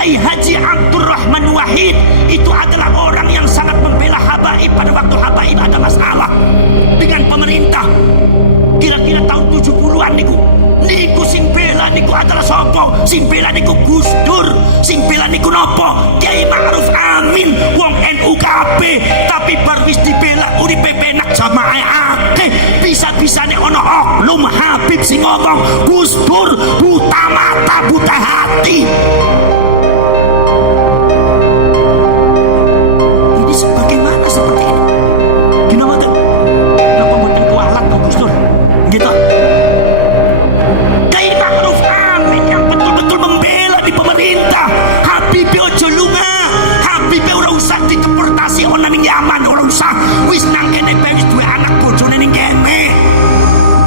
Kiai Haji Abdurrahman Wahid itu adalah orang yang sangat membela habaib pada waktu habaib ada masalah dengan pemerintah. Kira-kira tahun 70-an niku sing bela niku adalah sopo? Sing bela niku Gus Dur, sing bela niku nopo? Kiai Ma'ruf Amin, wong NU kabeh, tapi bar wis dibela uripe penak jamaah akeh. Bisa-bisane ono oknum Habib sing ngomong Gus Dur buta mata buta hati. Ini sebagaimana seperti ini? Gimana tuh? Kenapa buatan kualat kok Gus Dur? Gitu. Kiai Ma'ruf Amin yang betul-betul membela di pemerintah. Habib ojo lunga, Habib ora usah deportasi ana ning Yaman, ora usah. Wis nang kene wis duwe anak bojone ning kene.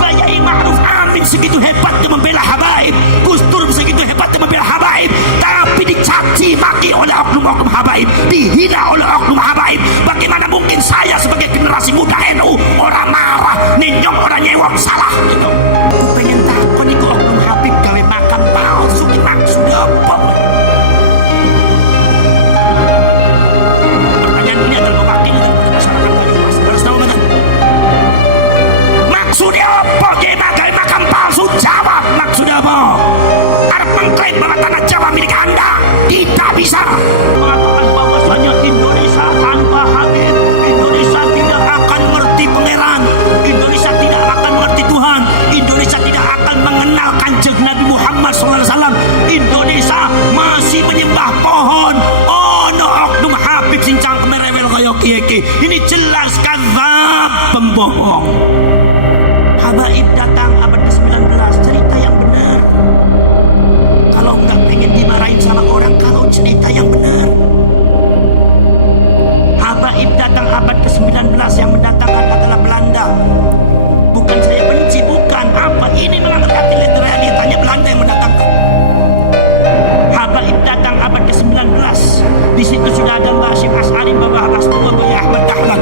Kiai Ma'ruf Amin segitu hebatnya membela habaib. Gus Dur segitu hebatnya membela habaib, tapi dicaci maki oleh oknum-oknum habaib, dihina oleh oknum habaib. Bagaimana mungkin saya sebagai generasi muda NU orang marah, ninyong orang nyewok salah gitu. Aku pengen takut itu oknum Habib gawe makam palsu ki maksudnya apa? Pertanyaan ini adalah mewakili daripada masyarakat Banyumas. Harus tahu betul. Maksudnya apa gawe makam palsu? Jawab maksudnya apa? Arab mengklaim bahwa tanah Jawa milik Anda? Tidak bisa. Mengatakan bahwasanya Indonesia tanpa Habib, Indonesia tidak akan mengerti pangeran, Indonesia tidak akan mengerti Tuhan, Indonesia tidak akan mengenal Kanjeng Nabi Muhammad SAW. Indonesia masih menyembah pohon. Oh no, oknum Habib sing cangkeme rewel kaya kiye. Ini jelas kadzab, pembohong. Habaib datang abad ke-19, cerita yang benar. Kalau nggak pengen dimarahin sama orang, kalau cerita yang benar. Habaib datang abad ke-19, yang mendatangkan adalah Belanda. Bukan saya benci, bukan. Apa ini mengangkat realitanya Belanda yang mendatangkan. Habaib datang abad ke-19. Di situ sudah ada Mbah Hashim Asy'ari, Mbah Astuwa, Mbah Ahmad Dahlan.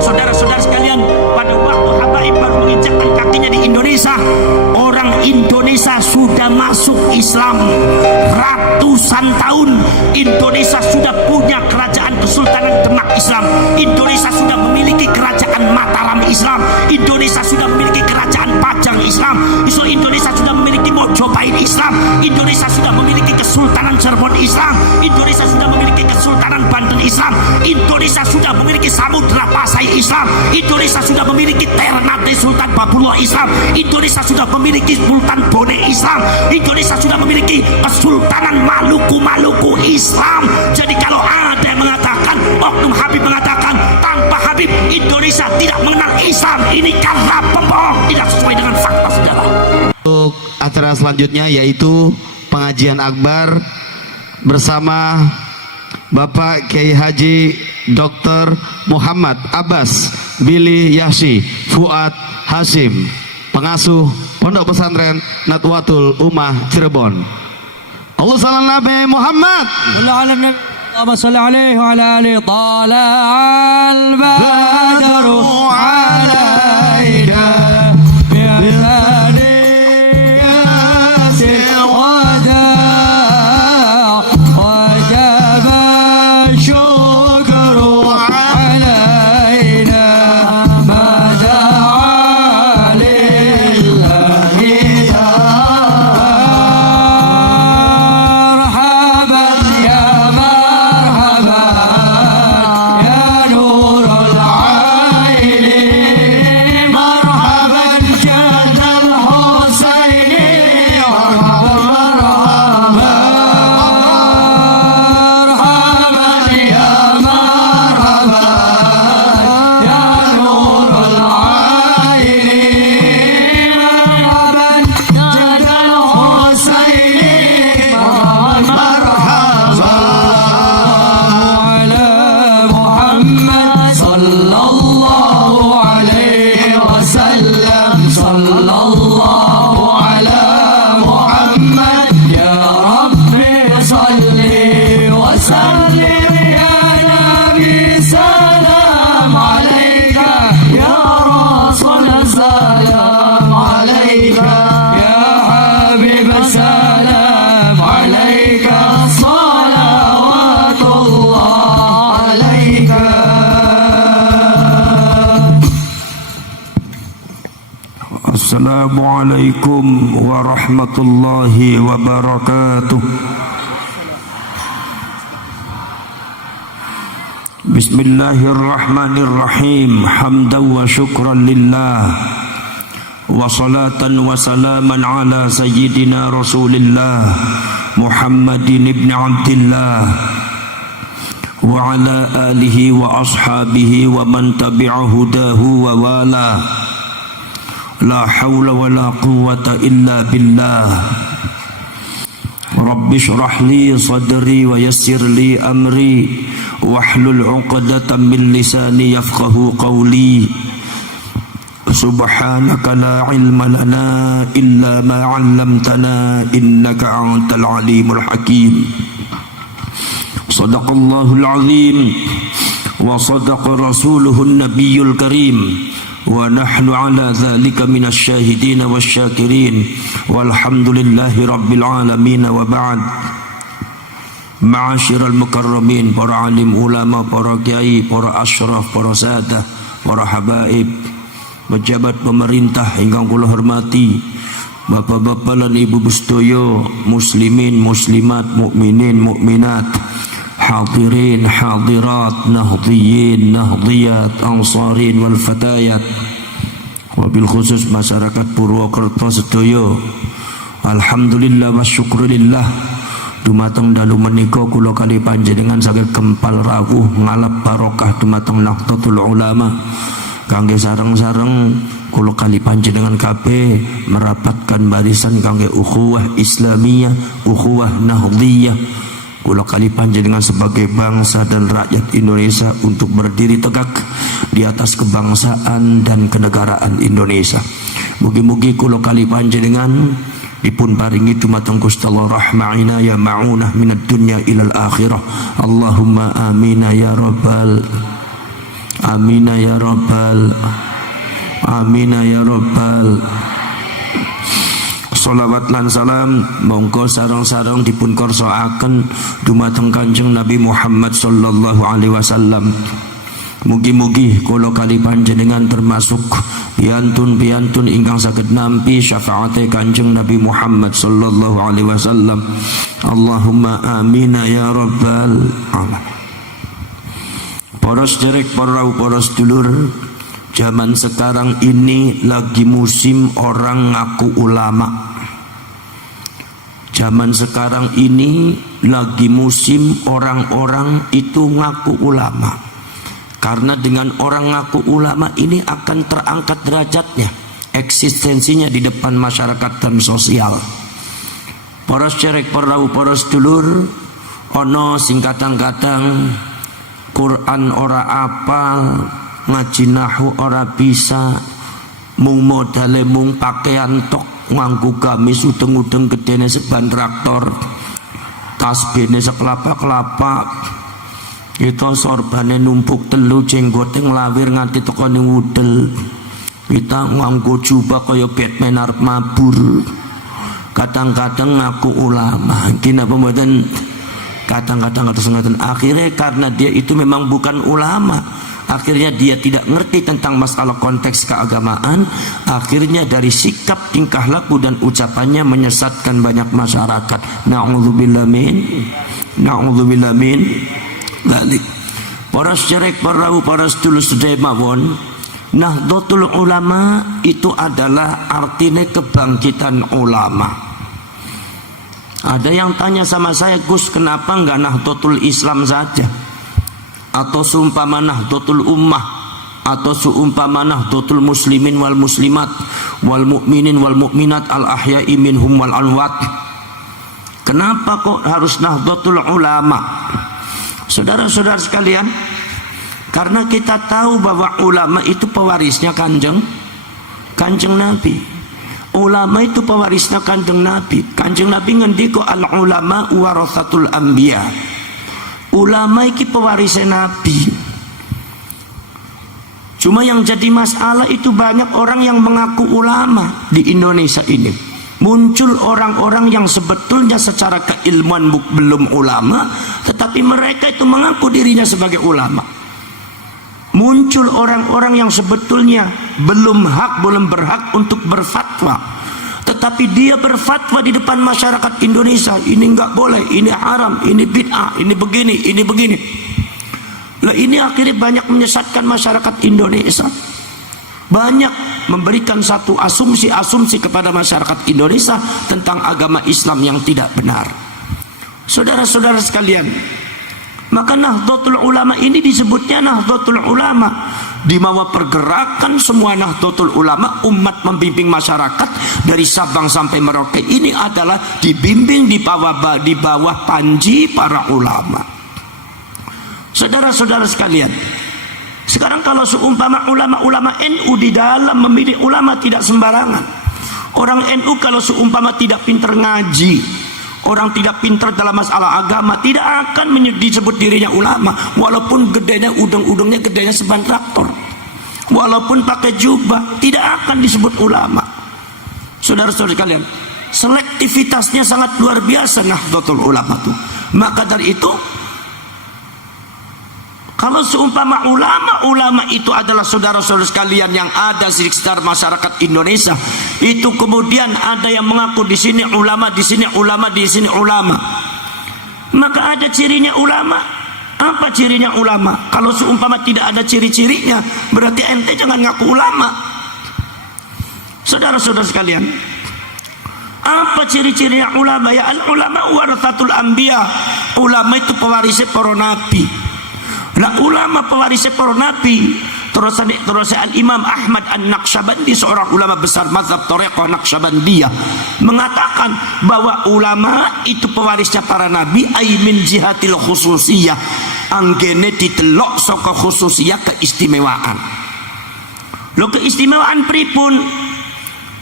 Saudara-saudara sekalian, pada waktu Habaib baru menginjakkan kakinya di Indonesia, orang Indonesia sudah masuk Islam. Ratusan tahun Indonesia sudah punya kerajaan Kesultanan Demak Islam. Indonesia sudah memiliki kerajaan Mataram Islam. Indonesia sudah memiliki kerajaan Pajang Islam. Indonesia sudah memiliki Mojopahit Islam. Indonesia sudah memiliki Kesultanan Cirebon Islam. Indonesia sudah memiliki Kesultanan Banten Islam. Indonesia sudah memiliki Samudra Pasai Islam. Indonesia sudah memiliki Ternate Sultan Babullah Islam. Indonesia sudah memiliki Sultan Bone Islam. Indonesia sudah memiliki Kesultanan Maluku Islam. Jadi kalau ada yang mengatakan, oknum Habib mengatakan tanpa Habib Indonesia tidak mengenal Islam, ini karena pembohong, tidak sesuai dengan fakta, saudara. Untuk acara selanjutnya yaitu pengajian akbar bersama Bapak Kiai Haji Dr. Muhammad Abbas Billy Yahsi Fuad Hashim, pengasuh Pondok Pesantren Natwatul Ummah Cirebon. Allahumma shalli ala Nabi Muhammad. Allahumma shalli alaihi wa ala alihi. Tala'al badru alaina Assalamualaikum warahmatullahi wabarakatuh. Bismillahirrahmanirrahim. Hamdan wa syukran lillah, wa salatan wa salaman ala sayyidina Rasulillah Muhammadin ibn Abdillah wa ala alihi wa ashabihi wa man tabi'a hudahu wa wala. La hawla wa la quwwata illa billah. Rabbi shrah li sadri wa yassir li amri wahlul 'uqdatam min lisani yafqahu qawli. Subhanaka la ilma lana illa ma 'allamtana innaka antal alimul hakim. Sadaqallahul azim wa sadaqa rasuluhun nabiyyul karim wa nahnu ala dhalika minasy syahidin wasyakirin walhamdulillahi rabbil alamin wa ba'd. Ma'asyiral mukarramin, para alim ulama, para kiai, para asyraf, para sadah, para habaib, pejabat pemerintah ingkang kula hormati, bapak-bapak lan ibu sedaya, muslimin, muslimat, mukminin, mukminat, hadirin, hadirat, nahdhiyin, nahdhiyat, ansarin wal fatayat, wabil khusus masyarakat Purwokerto sedaya. Alhamdulillah wa syukurillah, dumateng dalu menika kula kali panjenengan saged kempal rawuh ngalap barokah dumateng Nahdlatul Ulama. Kangge sareng-sareng kula kali panjenengan kabeh merapatkan barisan kangge ukhuwah Islamiyah, ukhuwah Nahdliyah. Kula kali panjenengan sebagai bangsa dan rakyat Indonesia untuk berdiri tegak di atas kebangsaan dan kenegaraan Indonesia. Mugi-mugi kula kali panjenengan dipun paringi dumateng Gusti Allah rahma'ina ya ma'unah minad dunya ilal akhirah. Allahumma amina ya rabbal amina ya rabbal amina ya rabbal. Salawat lan salam monggo sareng-sareng dipun korsaaken dumateng Kanjeng Nabi Muhammad sallallahu alaihi wasallam. Mugi-mugi kula kali panjenengan termasuk piantun-piantun ingkang saged nampi syafaate Kanjeng Nabi Muhammad sallallahu alaihi wasallam. Allahumma amina ya rabbal alamin. Para sederek, para sedulur, zaman sekarang ini lagi musim orang ngaku ulama. Zaman sekarang ini lagi musim orang-orang itu ngaku ulama. Karena dengan orang ngaku ulama ini akan terangkat derajatnya, eksistensinya di depan masyarakat dan sosial. Para sederek, para sedulur, ono sing kadang-kadang Quran ora apal, ngaji nahwu ora bisa, mung modale mung pakaian tok, nganggo gamis udeng-udeng gedene seban traktor, tasbihne sekelapak-kelapak, kita sorbane numpuk telu, jenggote nglawir nganti teko ning wudel, kita nganggo jubah kaya Batman arep mabur. Kadang-kadang ngaku ulama, kina pemboten, kadang-kadang atas ngeten. Akhirnya karena dia itu memang bukan ulama, akhirnya dia tidak ngerti tentang masalah konteks keagamaan, akhirnya dari sikap, tingkah laku dan ucapannya menyesatkan banyak masyarakat. Na'udzubillah min dzalik. Para sederek, para sedulur sedaya mawon, Nahdlatul Ulama itu adalah artinya kebangkitan ulama. Ada yang tanya sama saya, Gus, kenapa enggak Nahdlatul Islam saja? Atau seumpama Nahdlatul Ummah, atau seumpama Nahdlatul Muslimin wal Muslimat wal Mu'minin wal Mu'minat al ahya'i minhum wal alwat. Kenapa kok harus Nahdlatul Ulama? Saudara-saudara sekalian, karena kita tahu bahwa ulama itu pewarisnya Kanjeng Nabi. Ulama itu pewarisnya Kanjeng Nabi. Kanjeng Nabi ngendika al ulama warathatul anbiya. Ulama iki pewarisnya Nabi. Cuma yang jadi masalah itu banyak orang yang mengaku ulama di Indonesia ini. Muncul orang-orang yang sebetulnya secara keilmuan belum ulama, tetapi mereka itu mengaku dirinya sebagai ulama. Muncul muncul orang-orang yang sebetulnya belum berhak untuk berfatwa, tetapi dia berfatwa di depan masyarakat Indonesia, ini nggak boleh, ini haram, ini bid'ah, ini begini. Lah ini akhirnya banyak menyesatkan masyarakat Indonesia, banyak memberikan satu asumsi kepada masyarakat Indonesia tentang agama Islam yang tidak benar. Saudara-saudara sekalian, maka Nahdlatul Ulama ini disebutnya Nahdlatul Ulama, di bawah pergerakan semua Nahdlatul Ulama, umat membimbing masyarakat dari Sabang sampai Merauke ini adalah dibimbing di bawah panji para ulama. Saudara-saudara sekalian, sekarang kalau seumpama ulama-ulama NU di dalam memilih ulama tidak sembarangan. Orang NU kalau seumpama tidak pinter ngaji, orang tidak pintar dalam masalah agama, tidak akan disebut dirinya ulama, walaupun gedenya udang-udangnya gedenya seban traktor, walaupun pakai jubah, tidak akan disebut ulama. Saudara-saudara sekalian, selektivitasnya sangat luar biasa Nahdlatul Ulama itu. Maka dari itu, kalau seumpama ulama-ulama itu adalah saudara-saudara sekalian yang ada di sekitar masyarakat Indonesia, itu kemudian ada yang mengaku di sini ulama, di sini ulama, di sini ulama, maka ada cirinya ulama. Apa cirinya ulama? Kalau seumpama tidak ada ciri-cirinya, berarti ente jangan ngaku ulama. Saudara-saudara sekalian, apa ciri-cirinya ulama? Ya al-ulama warathatul anbiya, ulama itu pewaris para nabi. Nah, ulama pewaris para nabi, terus Al-Imam Ahmad An-Naqsyabandi, seorang ulama besar mazhab Thariqah Naqsyabandiyah, mengatakan bahwa ulama itu pewarisnya para nabi, ai min jihatil khususiyah, anggene ditelok saka khususiyah, keistimewaan. Lo keistimewaan pripun?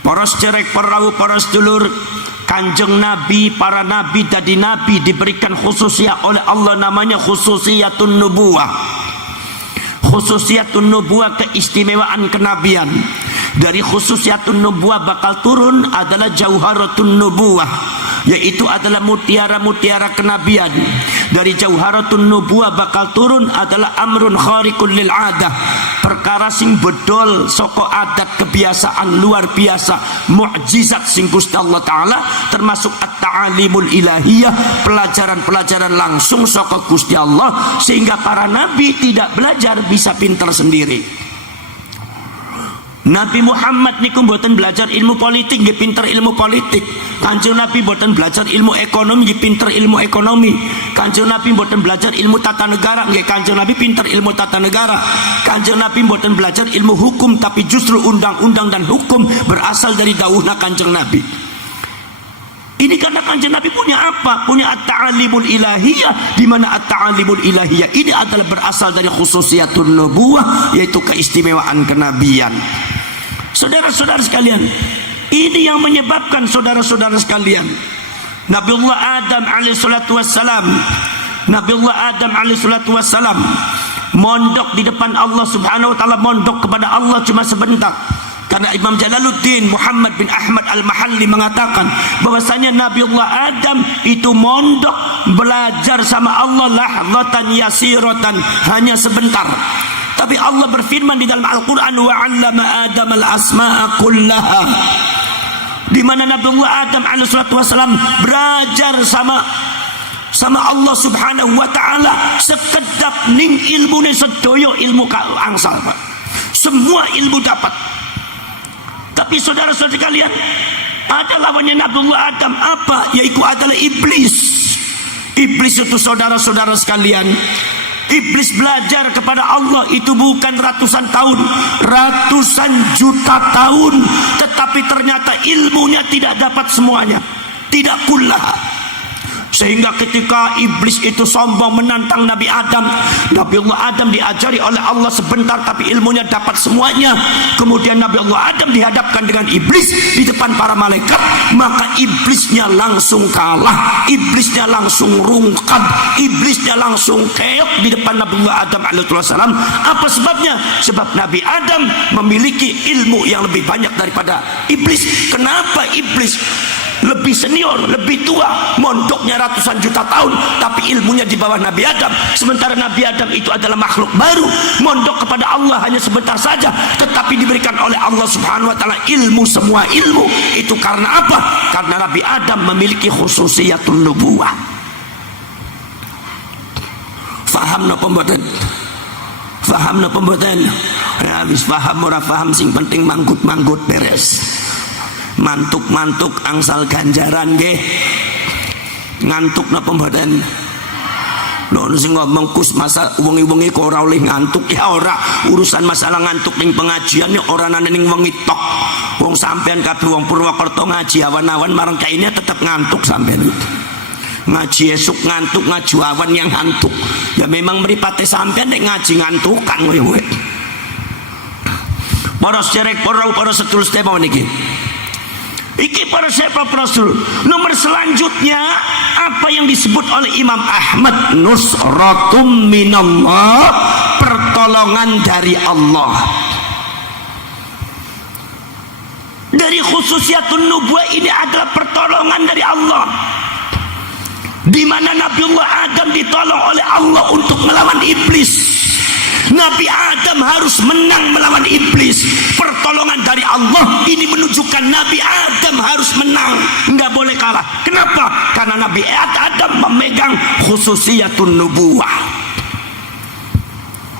Poros cerek perahu poros dulur, Kanjeng Nabi, para nabi dadi nabi diberikan khususiyah oleh Allah, namanya khususiyatun nubuwah. Khususiyatun nubuwah, keistimewaan kenabian. Dari khususiyatun nubuwah bakal turun adalah jauharatun nubuwah, yaitu adalah mutiara-mutiara kenabian. Dari jauharatun nubuwah bakal turun adalah amrun khariqul lil adah, perkara sing bedol saka adat kebiasaan luar biasa, mukjizat sing Gusti Allah Ta'ala, termasuk at-ta'alimul ilahiyah, pelajaran-pelajaran langsung saka Gusti Allah, sehingga para nabi tidak belajar bisa pintar sendiri. Nabi Muhammad niku mboten belajar ilmu politik, nggih pinter ilmu politik. Kanjeng Nabi mboten belajar ilmu ekonomi, nggih pinter ilmu ekonomi. Kanjeng Nabi mboten belajar ilmu tata negara, nggih Kanjeng Nabi pinter ilmu tata negara. Kanjeng Nabi mboten belajar ilmu hukum, tapi justru undang-undang dan hukum berasal dari dawuhna Kanjeng Nabi. Ini karena Kanjeng Nabi punya apa? Punya at-ta'alimul ilahiyah, di mana at-ta'alimul ilahiyah ini adalah berasal dari khususiyatun nubuwah, yaitu keistimewaan kenabian. Saudara-saudara sekalian, ini yang menyebabkan saudara-saudara sekalian, Nabiullah Adam alaihissalatu wassalam, Nabiullah Adam alaihissalatu wassalam mondok di depan Allah subhanahu wa ta'ala, mondok kepada Allah cuma sebentar. Karena Imam Jalaluddin Muhammad bin Ahmad Al-Mahalli mengatakan bahwasanya Nabiullah Adam itu mondok belajar sama Allah lahzatan yasiratan, hanya sebentar. Tapi Allah berfirman di dalam Al-Quran, wa 'allama Adam al-asma'a kullaha, di mana Nabiullah Adam alaihissalatu wassalam belajar sama Allah subhanahu wa ta'ala sekedap ning ilmu ni sedoyo ilmu angsal, Pak. Semua ilmu dapat. Tapi saudara-saudara sekalian, ada lawannya Nabiullah Adam, apa? Yaitu adalah iblis. Iblis itu saudara-saudara sekalian, iblis belajar kepada Allah itu bukan ratusan tahun, ratusan juta tahun, tetapi ternyata ilmunya tidak dapat semuanya, tidak kullaha. Sehingga ketika iblis itu sombong menantang Nabi Adam, Nabiullah Adam diajari oleh Allah sebentar tapi ilmunya dapat semuanya. Kemudian Nabiullah Adam dihadapkan dengan iblis di depan para malaikat, maka iblisnya langsung kalah, iblisnya langsung rungkad, iblisnya langsung keok di depan Nabiullah Adam alaihissalam. Apa sebabnya? Sebab Nabi Adam memiliki ilmu yang lebih banyak daripada iblis. Kenapa iblis lebih senior, lebih tua, mondoknya ratusan juta tahun, tapi ilmunya di bawah Nabi Adam. Sementara Nabi Adam itu adalah makhluk baru, mondok kepada Allah hanya sebentar saja, tetapi diberikan oleh Allah Subhanahu wa taala ilmu, semua ilmu. Itu karena apa? Karena Nabi Adam memiliki khususiyatun nubuwah. Faham napa mboten? Faham napa mboten? Ya wis paham ora paham, sing penting manggut-manggut beres. Mantuk-mantuk angsal ganjaran nggih. Ngantuk napa mboten? Lho sing ngomong kus masa wengi-wengi kok ora oleh ngantuk, ya ora. Urusan masalah ngantuk ning pengajian ya ora nane ning wengi tok. Wong sampean kabeh wong Purwokerto ngaji awan-awan marang kaine tetep ngantuk sampean. Ngaji esuk ngantuk, ngaji awan yang ngantuk. Ya memang mripate sampean nek ngaji ngantukan kowe. Para sederek, para sedulur sedaya niki. Iki para sedherek, para sedulur. Nomor selanjutnya apa yang disebut oleh Imam Ahmad, nusratum minallah, pertolongan dari Allah. Dari khususiyatun nubuwah ini adalah pertolongan dari Allah, di mana Nabiullah Adam ditolong oleh Allah untuk melawan iblis. Nabi Adam harus menang melawan iblis. Pertolongan dari Allah ini menunjukkan Nabi Adam harus menang, nggak boleh kalah. Kenapa? Karena Nabi Adam memegang khususiyatun nubuwah.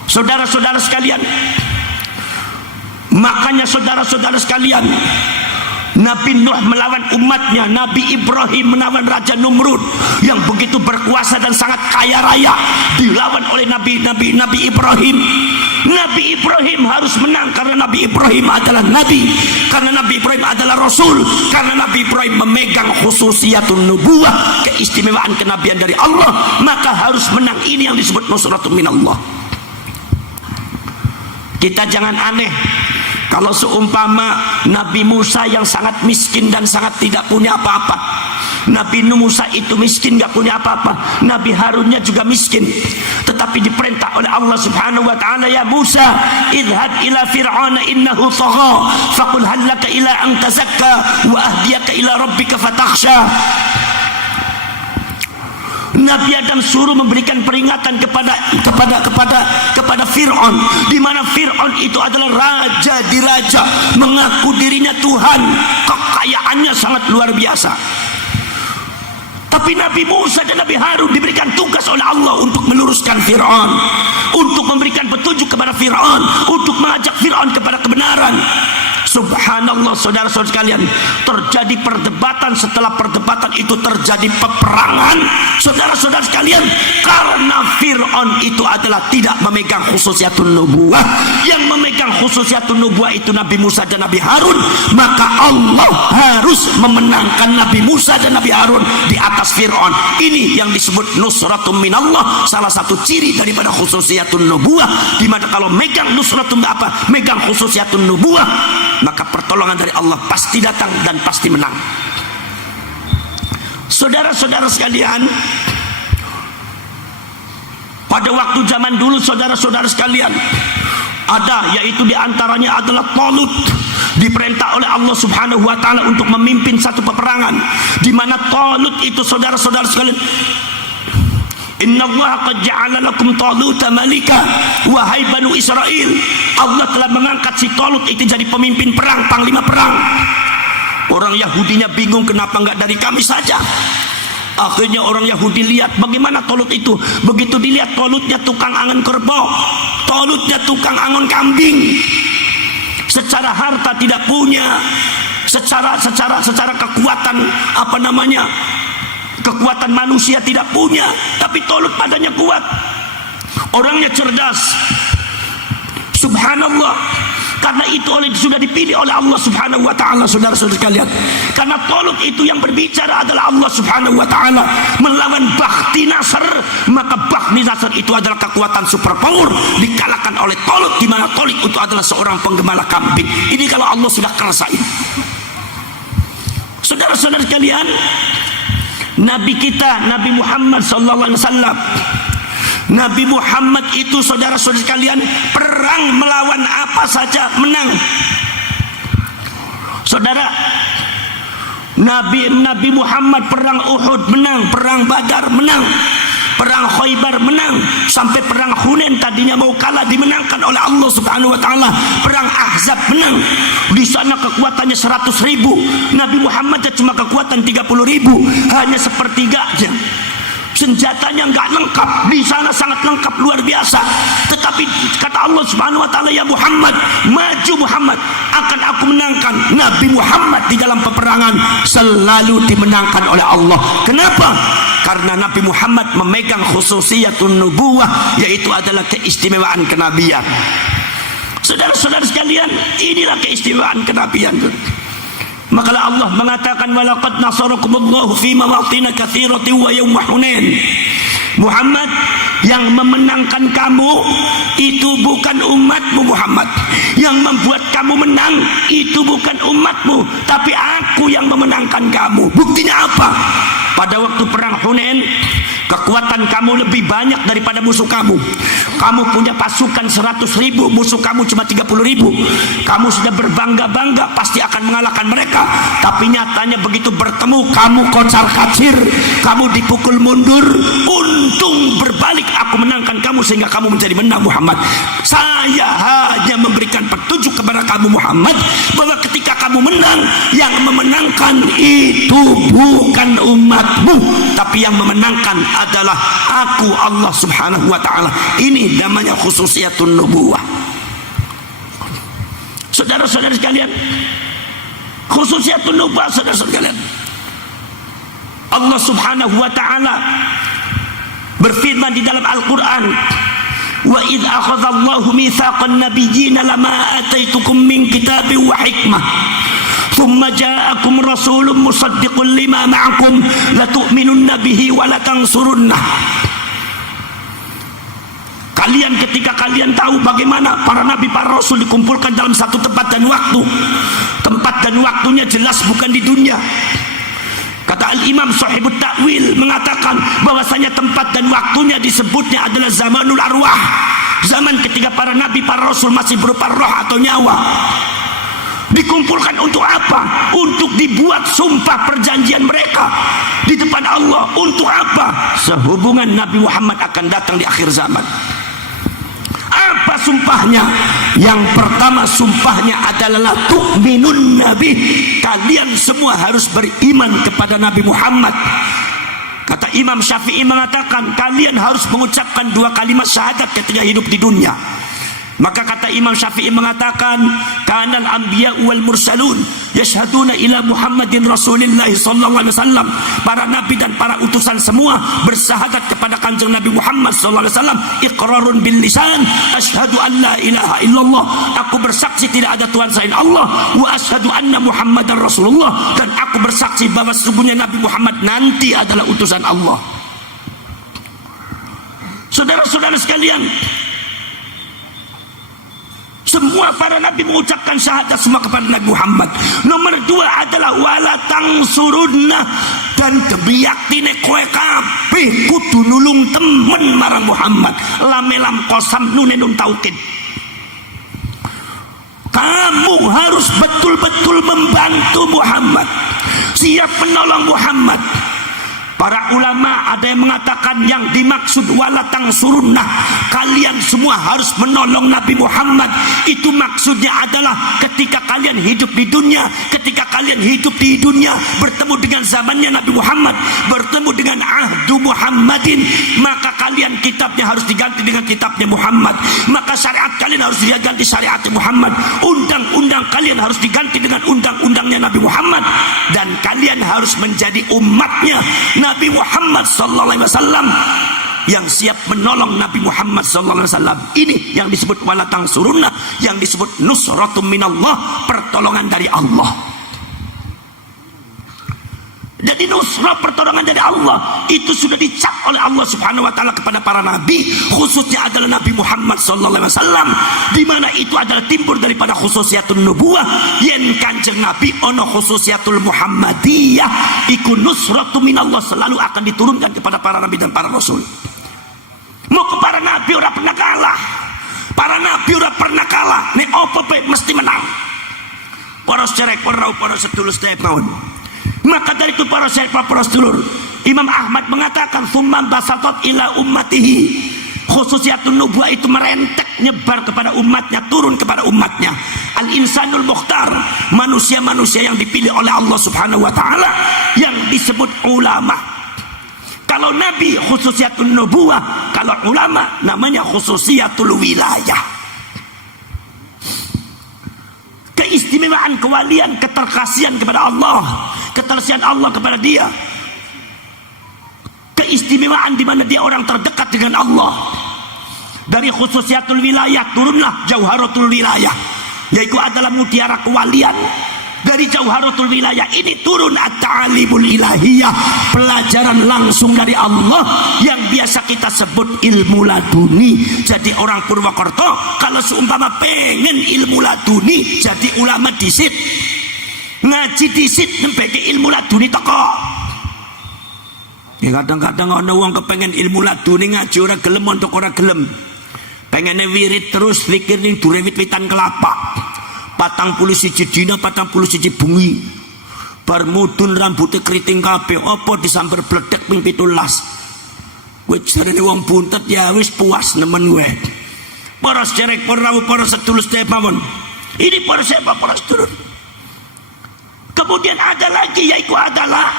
Saudara-saudara sekalian, makanya saudara-saudara sekalian, Nabi Nuh melawan umatnya, Nabi Ibrahim melawan Raja Numrud yang begitu berkuasa dan sangat kaya raya, dilawan oleh Nabi Ibrahim. Nabi Ibrahim harus menang karena Nabi Ibrahim adalah Nabi, karena Nabi Ibrahim adalah Rasul, karena Nabi Ibrahim memegang khususiyatun nubuwah, keistimewaan kenabian dari Allah, maka harus menang. Ini yang disebut nusratun minallah. Kita jangan aneh kalau seumpama Nabi Musa yang sangat miskin dan sangat tidak punya apa-apa. Nabi Musa itu miskin, gak punya apa-apa. Nabi Harunnya juga miskin, tetapi diperintah oleh Allah Subhanahu wa taala, ya Musa, idhab ila fir'auna innahu tagha, faqul hal laka ila an tazakka wa ahdiyaka ila rabbika fatakhsha. Nabi Adam suruh memberikan peringatan kepada Fir'aun, di mana Fir'aun itu adalah raja di raja, mengaku dirinya Tuhan, kekayaannya sangat luar biasa. Tapi Nabi Musa dan Nabi Harun diberikan tugas oleh Allah untuk meluruskan Fir'aun, untuk memberikan petunjuk kepada Fir'aun, untuk mengajak Fir'aun kepada kebenaran. Subhanallah, saudara-saudara sekalian, terjadi perdebatan, setelah perdebatan itu terjadi peperangan, saudara-saudara sekalian, karena Fir'aun itu adalah tidak memegang khususiyatun nubuwah. Yang memegang khususiyatun nubuwah itu Nabi Musa dan Nabi Harun, maka Allah harus memenangkan Nabi Musa dan Nabi Harun di atas Fir'aun. Ini yang disebut nusratum minallah, salah satu ciri daripada khususiyatun nubuwah, di mana kalau megang megang khususiyatun nubuwah, maka pertolongan dari Allah pasti datang dan pasti menang. Saudara-saudara sekalian, pada waktu zaman dulu, saudara-saudara sekalian, ada, yaitu diantaranya adalah Talut, diperintah oleh Allah Subhanahu wa taala untuk memimpin satu peperangan, di mana Talut itu, saudara-saudara sekalian, innallaha qad ja'ala lakum taluta malika, wahai Banu Israel, Allah telah mengangkat si Talut itu jadi pemimpin perang, panglima perang. Orang Yahudinya bingung, kenapa enggak dari kami saja? Akhirnya orang Yahudi lihat bagaimana Talut itu. Begitu dilihat, Talutnya tukang angon kerbau, Talutnya tukang angon kambing. Secara harta tidak punya, secara kekuatan kekuatan manusia tidak punya, tapi Talut padanya kuat. Orangnya cerdas. Subhanallah. Karena itu sudah dipilih oleh Allah Subhanahu wa taala, saudara-saudara sekalian. Karena Talut itu yang berbicara adalah Allah Subhanahu wa taala melawan Bakhti Nasr, maka Bakhti Nasr itu adalah kekuatan superpower dikalahkan oleh Talut, di mana Talut itu adalah seorang penggembala kambing. Ini kalau Allah sudah kuasai. Saudara-saudara sekalian, Nabi kita, Nabi Muhammad sallallahu alaihi wasallam, Nabi Muhammad itu, saudara-saudara sekalian, perang melawan apa saja menang. Saudara, Nabi Muhammad perang Uhud menang, perang Badar menang, perang Khaybar menang, sampai perang Hunain tadinya mau kalah dimenangkan oleh Allah Subhanahu wa taala. Perang Ahzab menang. Di sana kekuatannya 100.000. Nabi Muhammad cuma kekuatan 30.000, hanya sepertiga aja. Senjatanya nggak lengkap, di sana sangat lengkap luar biasa. Tetapi kata Allah Subhanahu wa taala, ya Muhammad, maju Muhammad, akan aku menangkan. Nabi Muhammad di dalam peperangan selalu dimenangkan oleh Allah. Kenapa? Karena Nabi Muhammad memegang khususiyatun nubuwah, yaitu adalah keistimewaan kenabian. Saudara-saudara sekalian, inilah keistimewaan kenabian. Maka Allah mengatakan, walaqad nasarakumullahu fi mawatin katsiratin wa yaum Hunain. Muhammad, yang memenangkan kamu itu bukan umatmu Muhammad. Yang membuat kamu menang itu bukan umatmu, tapi aku yang memenangkan kamu. Buktinya apa? Pada waktu perang Hunain, kekuatan kamu lebih banyak daripada musuh kamu. Kamu punya pasukan 100.000, musuh kamu cuma 30.000. Kamu sudah berbangga-bangga pasti akan mengalahkan mereka. Tapi nyatanya begitu bertemu, kamu kocar kacir, kamu dipukul mundur. Untung berbalik, aku menangkan kamu sehingga kamu menjadi menang Muhammad. Saya hanya memberikan petunjuk kepada kamu Muhammad, bahwa ketika kamu menang, yang memenangkan itu bukan umatmu, tapi yang memenangkan adalah aku, Allah Subhanahu wa ta'ala. Ini namanya khususiyatun nubuwah. Saudara-saudara sekalian, khususiyatun nubuwah, saudara-saudara sekalian, Allah Subhanahu wa ta'ala berfirman di dalam Al-Quran, wa idh akhadallahu mitsaqan nabiyyin lama ataitukum min kitabin wa hikmah thumma ja'akum rasulun musaddiqun lima ma'akum latu'minunna bihi wa latansurunnah. Kalian, ketika kalian tahu bagaimana para nabi, para rasul dikumpulkan dalam satu tempat dan waktu, tempat dan waktunya jelas bukan di dunia. Kata Al-Imam Sahibut Ta'wil mengatakan bahwasanya tempat dan waktunya disebutnya adalah zamanul arwah, zaman ketika para nabi, para rasul masih berupa roh atau nyawa. Dikumpulkan untuk apa? Untuk dibuat sumpah perjanjian mereka di depan Allah. Untuk apa? Sehubungan Nabi Muhammad akan datang di akhir zaman. Apa sumpahnya? Yang pertama sumpahnya adalah tu'minun nabi. Kalian semua harus beriman kepada Nabi Muhammad. Kata Imam Syafi'i mengatakan, kalian harus mengucapkan 2 kalimat syahadat ketika hidup di dunia. Maka kata Imam Syafi'i mengatakan, kanal anbiya wal mursalun yashhaduna ila Muhammadin Rasulillah sallallahu alaihi wasallam. Para nabi dan para utusan semua bersyahadat kepada Kanjeng Nabi Muhammad sallallahu alaihi wasallam. Iqrarun bil lisan, asyhadu an la ilaha illallah, aku bersaksi tidak ada Tuhan selain Allah, wa asyhadu anna Muhammadar Rasulullah, dan aku bersaksi bahwa sesungguhnya Nabi Muhammad nanti adalah utusan Allah. Saudara-saudara sekalian, semua para nabi mengucapkan syahadat semua kepada Nabi Muhammad. Nomor 2 adalah wala tangsurunna, dan demi yaktine kowe kabeh kudu nulung temen marang Muhammad. Lamelam kosam nunenun taukid. Kamu harus betul-betul membantu Muhammad, siap menolong Muhammad. Para ulama ada yang mengatakan yang dimaksud walatang surunnah, kalian semua harus menolong Nabi Muhammad. Itu maksudnya adalah ketika kalian hidup di dunia, ketika kalian hidup di dunia bertemu dengan zamannya Nabi Muhammad, bertemu dengan ahdu Muhammadin, maka kalian kitabnya harus diganti dengan kitabnya Muhammad, maka syariat kalian harus diganti syariat Muhammad, undang-undang kalian harus diganti dengan undang-undangnya Nabi Muhammad, dan kalian harus menjadi umatnya Nabi Muhammad sallallahu alaihi wasallam yang siap menolong Nabi Muhammad sallallahu alaihi wasallam. Ini yang disebut walatang surunna, yang disebut nusratum minallah, pertolongan dari Allah. Jadi nusrah, pertolongan dari Allah, itu sudah dicap oleh Allah Subhanahu wa taala kepada para nabi, khususnya adalah Nabi Muhammad sallallahu alaihi wasallam, di mana itu adalah timbul daripada khususiatul nubuwah. Yen Kanjeng Nabi ono khususiatul Muhammadiyah, iku nusratu minallah, selalu akan diturunkan kepada para nabi dan para rasul. Mau ke para nabi ora pernah kalah. Para nabi ora pernah kalah. Nek opo mesti menang. Para cerek, para sedulur sedaya mawon. Maka dari itu para sedulur, Imam Ahmad mengatakan summan basatat ila ummatihi. Khususiyatun nubuwah itu merentek, nyebar kepada umatnya, turun kepada umatnya. Al-insanul mukhtar, manusia-manusia yang dipilih oleh Allah Subhanahu wa taala, yang disebut ulama. Kalau nabi khususiyatun nubuwah, kalau ulama namanya khususiyatul wilayah. Keistimewaan, kewalian, keterkasihan kepada Allah, keterkasihan Allah kepada dia, keistimewaan di mana dia orang terdekat dengan Allah. Dari khususiatul wilayah turunlah jauharatul wilayah, yaitu adalah mutiara kewalian. Dari jauharatul wilayah ini turun at-ta'alimul ilahiyah, pelajaran langsung dari Allah yang biasa kita sebut ilmu laduni. Jadi orang Purwokerto kalau seumpama pengen ilmu laduni, jadi ulama disit, ngaji disit, nempel ilmu laduni toko. Ya kadang-kadang ada wong kepengen ilmu laduni, ngaji ora gelem, untuk ora gelem. Pengennya wirid terus, zikir ning dure wit-witan kelapa. 41 dina 41 bungi. Bar mudun rambutnya keriting kabeh, apa disamper bledek ping 17. Kowe jarene wong buntet ya wis puas nemen kowe. Para sederek, para rawuh, para sedulur mawon. Ini para sedulur. Kemudian ada lagi, yaitu adalah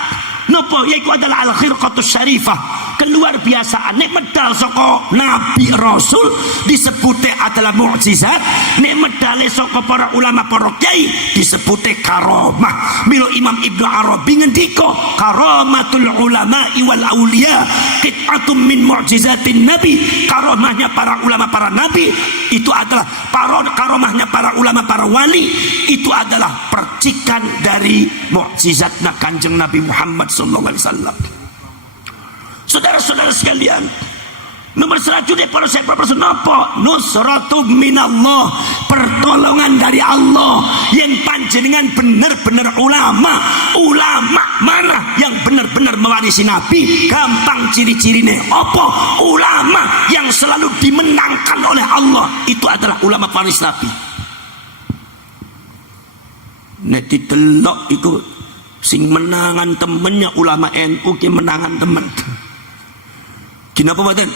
al-khirqatus syarifah, keluar biasaan. Nek medal saka nabi rasul disebute adalah mukjizat, nek medale saka para ulama, para kiai disebute karamah. Milo Imam Ibnu Arabi ngendika, karamatul ulama wal auliya qit'atum min mu'jizatin nabi. Karamahnya para ulama, para nabi itu adalah karamahnya para ulama, para wali itu adalah percikan dari mukjizatnya Kanjeng Nabi Muhammad sallallahu alaihi wasallam. Saudara-saudara sekalian, nomor selanjutnya para sahabat napa? Nusratu minallah, pertolongan dari Allah. Yang panjenengan benar-benar ulama. Ulama mana yang benar-benar mewarisi Nabi? Gampang ciri-cirine apa? Ulama yang selalu dimenangkan oleh Allah, itu adalah ulama pewaris Nabi. Nek ditelok itu sing menangan temennya ulama NU ki menangan temen. Kenapa badan?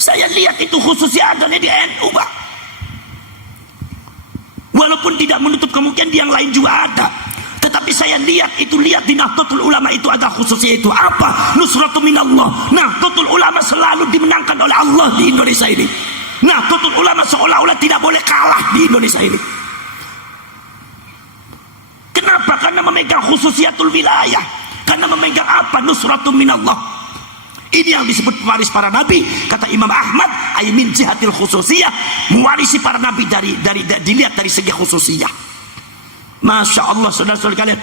Saya lihat itu khususnya adanya di NU, Pak. Walaupun tidak menutup kemungkinan di yang lain juga ada, tetapi saya lihat di Nahdlatul Ulama itu ada khususnya itu apa? Nusratu minallah. Nahdlatul Ulama selalu dimenangkan oleh Allah di Indonesia ini. Nahdlatul Ulama seolah-olah tidak boleh kalah di Indonesia ini. Kenapa? Karena memegang khususiatul wilayah. Karena memegang apa? Nusratu minallah. Ini yang disebut pewaris para nabi. Kata Imam Ahmad, ay min jihatil khususiyah, mewarisi para nabi dilihat dari segi khususiyah. Masya Allah, saudara-saudara kalian,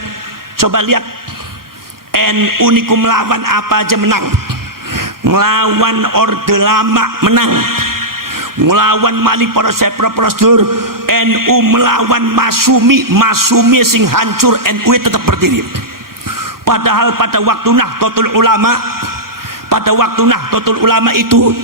coba lihat NU niku melawan apa aja menang. Melawan Orde Lama menang. Melawan Mali para sedulur, NU melawan Masumi sing hancur, NU tetap berdiri. Padahal pada waktu Nahdlatul Ulama itu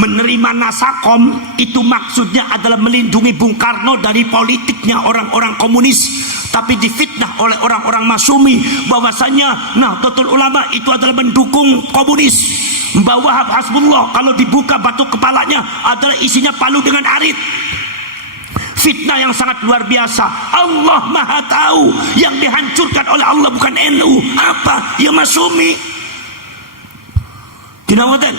menerima Nasakom, itu maksudnya adalah melindungi Bung Karno dari politiknya orang-orang komunis. Tapi difitnah oleh orang-orang Masumi bahwasanya Nahdlatul Ulama itu adalah mendukung komunis. Mbak Wahab Hasbullah kalau dibuka batuk kepalanya adalah isinya palu dengan arit. Fitnah yang sangat luar biasa. Allah Maha tahu yang dihancurkan oleh Allah bukan NU, apa? Ya Masumi. Dinawatan.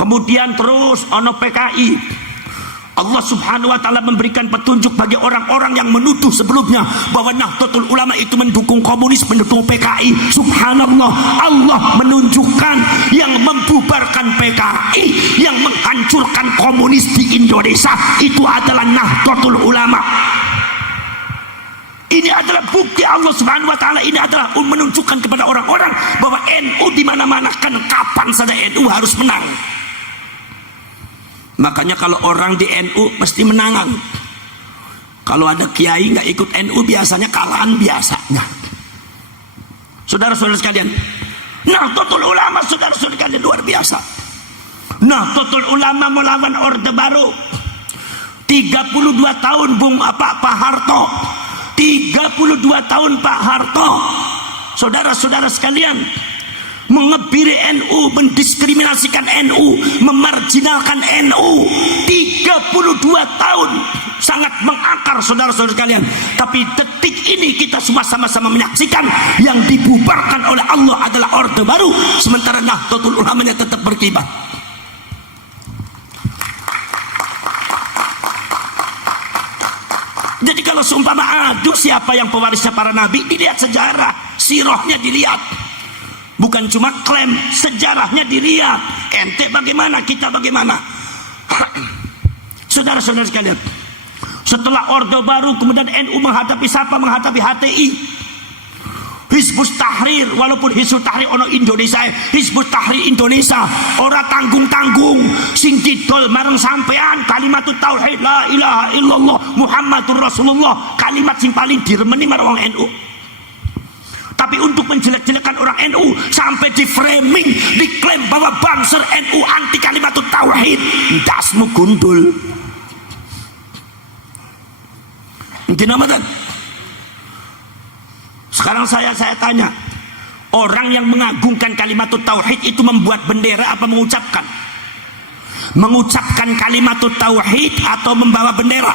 Kemudian terus ono PKI. Allah Subhanahu wa taala memberikan petunjuk bagi orang-orang yang menuduh sebelumnya bahwa Nahdlatul Ulama itu mendukung komunis, mendukung PKI. Subhanallah, Allah menunjukkan yang membubarkan PKI, yang menghancurkan komunis di Indonesia itu adalah Nahdlatul Ulama. Ini adalah bukti Allah Subhanahu wa taala, ini adalah menunjukkan kepada orang-orang bahwa NU di mana-mana, kan kapan saja NU harus menang. Makanya kalau orang di NU mesti menangan. Kalau ada kiai nggak ikut NU biasanya kalahan biasanya. Saudara-saudara sekalian, Nahdlatul Ulama saudara-saudara sekalian luar biasa. Nahdlatul Ulama melawan Orde Baru. 32 tahun Pak Harto 32 tahun Pak Harto, saudara-saudara sekalian, mengebiri NU, mendiskriminasikan NU, memarjinalkan NU. 32 tahun sangat mengakar, saudara-saudara sekalian. Tapi detik ini kita semua sama-sama menyaksikan yang dibubarkan oleh Allah adalah Orde Baru, sementara Nahdlatul Ulamanya tetap berkibar. Jadi kalau seumpama aduh siapa yang pewarisnya para nabi, dilihat sejarah, sirahnya dilihat. Bukan cuma klaim, sejarahnya dilihat. Ente bagaimana, kita bagaimana. Saudara-saudara sekalian, setelah Orde Baru kemudian NU menghadapi siapa? Menghadapi HTI, Hizbut Tahrir. Walaupun Hizbut Tahrir ono Indonesia, Hizbut Tahrir Indonesia ora tanggung-tanggung, sing didol marang sampean kalimat tauhid la ilaha illallah Muhammadur Rasulullah, kalimat sing paling diremeni marang wong NU. Tapi untuk menjelek-jelekan orang NU sampai di framing, diklaim bahwa Banser NU anti kalimat tauhid, dasmu gundul. Mungkin apa? Sekarang saya tanya, orang yang mengagungkan kalimat tauhid itu membuat bendera apa mengucapkan? Mengucapkan kalimat tauhid atau membawa bendera?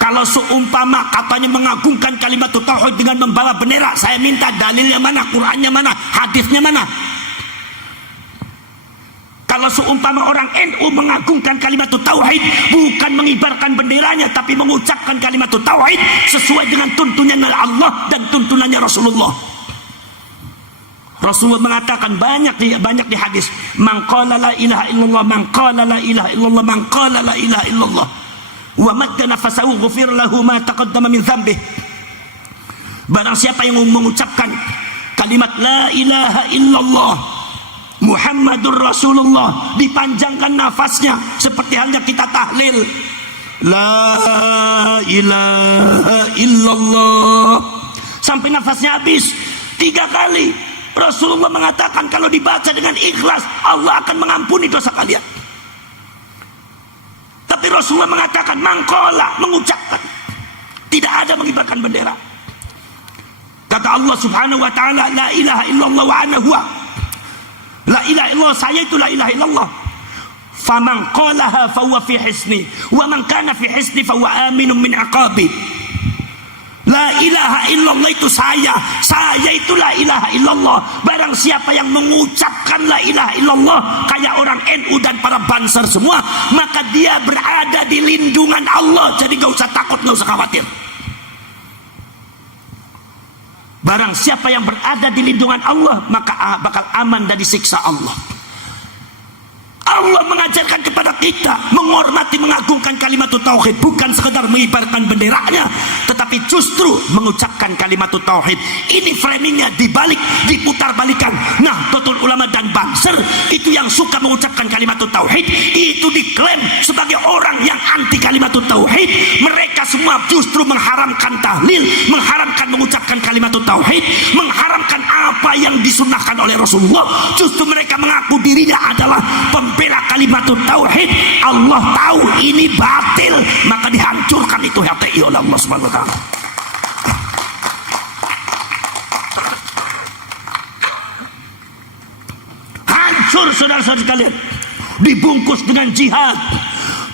Kalau seumpama katanya mengagungkan kalimat tauhid dengan membawa bendera, saya minta dalilnya mana, Qur'annya mana, hadisnya mana? Kalau seumpama orang NU mengagungkan kalimat tauhid bukan mengibarkan benderanya, tapi mengucapkan kalimat tauhid sesuai dengan tuntunannya Allah dan tuntunannya Rasulullah. Rasulullah mengatakan banyak di hadis, man qala la ilaha illallah, man qala la ilaha illallah, man qala la ilaha illallah wa madda nafasahu ghufir lahu ma taqaddama min dzambih. Barang siapa yang mengucapkan kalimat la ilaha illallah Muhammadur Rasulullah, dipanjangkan nafasnya seperti halnya kita tahlil la ilaha illallah sampai nafasnya habis 3 kali. Rasulullah mengatakan kalau dibaca dengan ikhlas Allah akan mengampuni dosa kalian. Tapi Rasulullah mengatakan mangkola, mengucapkan, tidak ada mengibarkan bendera. Kata Allah subhanahu wa ta'ala, la ilaha illallah wa ana huwa, la ilaha illallah, saya itu la ilaha illallah. Faman qalaha fahuwa fi hisni wa man kana fi hisni fahuwa aminun min aqabi. La ilaha illallah itu saya itu la ilaha illallah. Barang siapa yang mengucapkan la ilaha illallah kayak orang NU dan para Banser semua, maka dia berada di lindungan Allah. Jadi gak usah takut, gak usah khawatir. Barang siapa yang berada di lindungan Allah, maka bakal aman dari siksa Allah. Allah mengajarkan kepada kita menghormati, mengagungkan kalimat tauhid, bukan sekedar mengibarkan benderanya, tetapi justru mengucapkan kalimat tauhid. Ini framingnya dibalik, diputar balikan. Nahdlatul Ulama dan Banser itu yang suka mengucapkan kalimat tauhid, itu diklaim sebagai orang yang anti kalimat tauhid. Mereka semua justru mengharamkan tahlil, mengharamkan mengucapkan kalimat tauhid, mengharamkan apa yang disunahkan oleh Rasulullah. Justru mereka mengaku dirinya adalah pembela kalimat tauhid. Allah tahu ini batil, maka dihancurkan itu HTI oleh Allah Subhanahu wa taala. Hancur saudara-saudara sekalian. Dibungkus dengan jihad,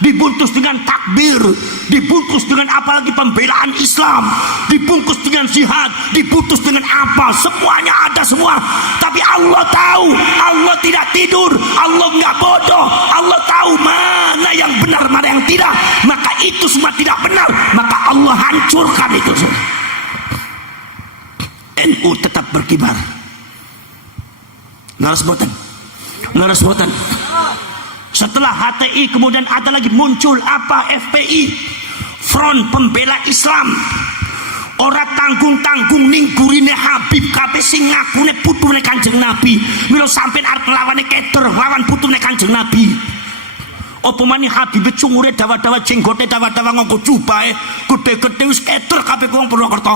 dibungkus dengan takbir, dibungkus dengan apalagi pembelaan Islam, dibungkus dengan jihad, dibungkus dengan apa, semuanya ada semua. Tapi Allah tahu, Allah tidak tidur, Allah nggak bodoh, Allah tahu mana yang benar, mana yang tidak. Maka itu semua tidak benar, maka Allah hancurkan itu semua. NU tetap berkibar. Narasbotan. Setelah HTI kemudian ada lagi muncul apa? FPI, Front Pembela Islam. Ora tanggung-tanggung ning gurine Habib kabeh sing ngakune putune Kanjeng Nabi. Mila sampean arep lawane keder lawan putune Kanjeng Nabi. Apa manih Habib cungure dawa-dawa jenggote dawa-dawa nganggo jubahe gede-gede wis keder kabeh wong Purwokerto.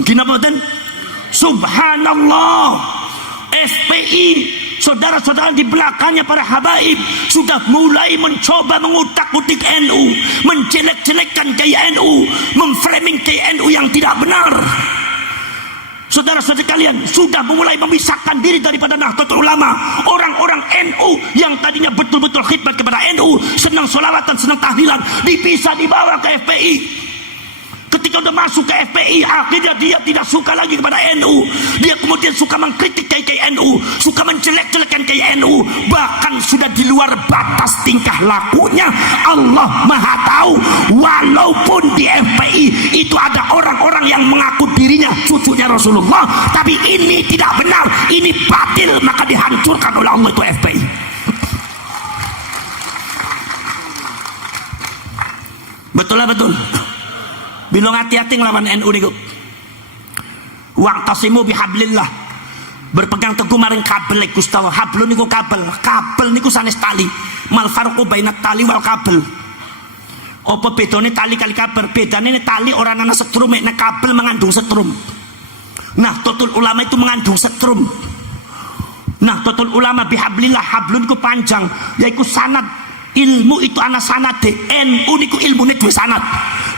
Mungkin apa mboten? Subhanallah. FPI saudara-saudara di belakangnya para habaib sudah mulai mencoba mengutak-utik NU, menjelek-jelekkan KNU, memframing KNU yang tidak benar. Saudara-saudara kalian sudah mulai memisahkan diri daripada Nahdlatul Ulama. Orang-orang NU yang tadinya betul-betul khidmat kepada NU, senang sholawatan, senang tahlilan, dipisah, dibawa ke FPI. Ketika udah masuk ke FPI, akhirnya dia tidak suka lagi kepada NU. Dia kemudian suka mengkritik KNU, suka menjelek-jelekkan KNU, bahkan sudah di luar batas tingkah lakunya. Allah Maha tahu, walaupun di FPI itu ada orang-orang yang mengaku dirinya cucunya Rasulullah, tapi ini tidak benar, ini batil, maka dihancurkan oleh Allah itu FPI. Betul lah, betul. Bilong hati-hati ngelawan NU niku. Wa'tasimu bihablillah. Berpegang teguh maring kabel Gusti Allah. Hablun niku kabel. Kabel niku sanes tali. Mal farqu bainat tali wal kabel. Apa bedane tali kali kabel? Bedane tali ora ana setrum, nek kabel mengandung setrum. Nah, Nahdlatul Ulama itu mengandung setrum. Nah, Nahdlatul Ulama bihablillah, hablun niku panjang, yaiku sanad. Ilmu itu ana sanade, NU niku ilmune duwe sanad.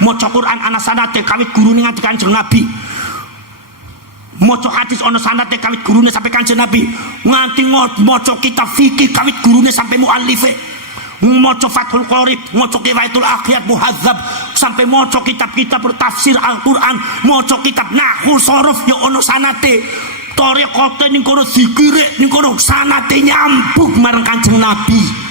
Maca Quran ana sanade kawit gurune nganti Kanjeng Nabi. Maca hadis ana sanade kawit gurune sampai Kanjeng Nabi. Nganti maca kitab fikih kawit gurune sampai muallife. Maca Fathul Qorib, maca Kifayatul Akhyat Muhadzab, sampai maca kitab-kitab tafsir Al-Qur'an, maca kitab nahwu sharaf ya ana sanade. Thariqate ning kono zikire ning kono sanade nyambung marang Kanjeng Nabi.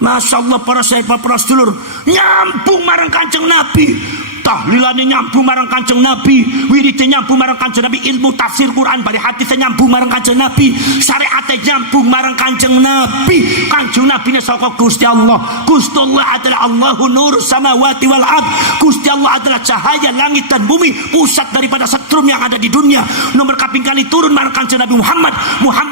Masya Allah, para sahabat, para sedulur, nyambung marang Kanjeng Nabi. Tahlilane nyambung marang Kanjeng Nabi, wiridnya nyambung marang Kanjeng Nabi, ilmu tafsir Quran bari hadisnya nyambung marang Kanjeng Nabi, syariatnya nyambung marang Kanjeng Nabi. Kanjeng Nabi ne saka Gusti Allah. Gusti Allah adalah Allahu nur samawati wal ard. Gusti Allah adalah cahaya langit dan bumi, pusat daripada setrum yang ada di dunia. Nomor kaping kali turun marang Kanjeng Nabi Muhammad.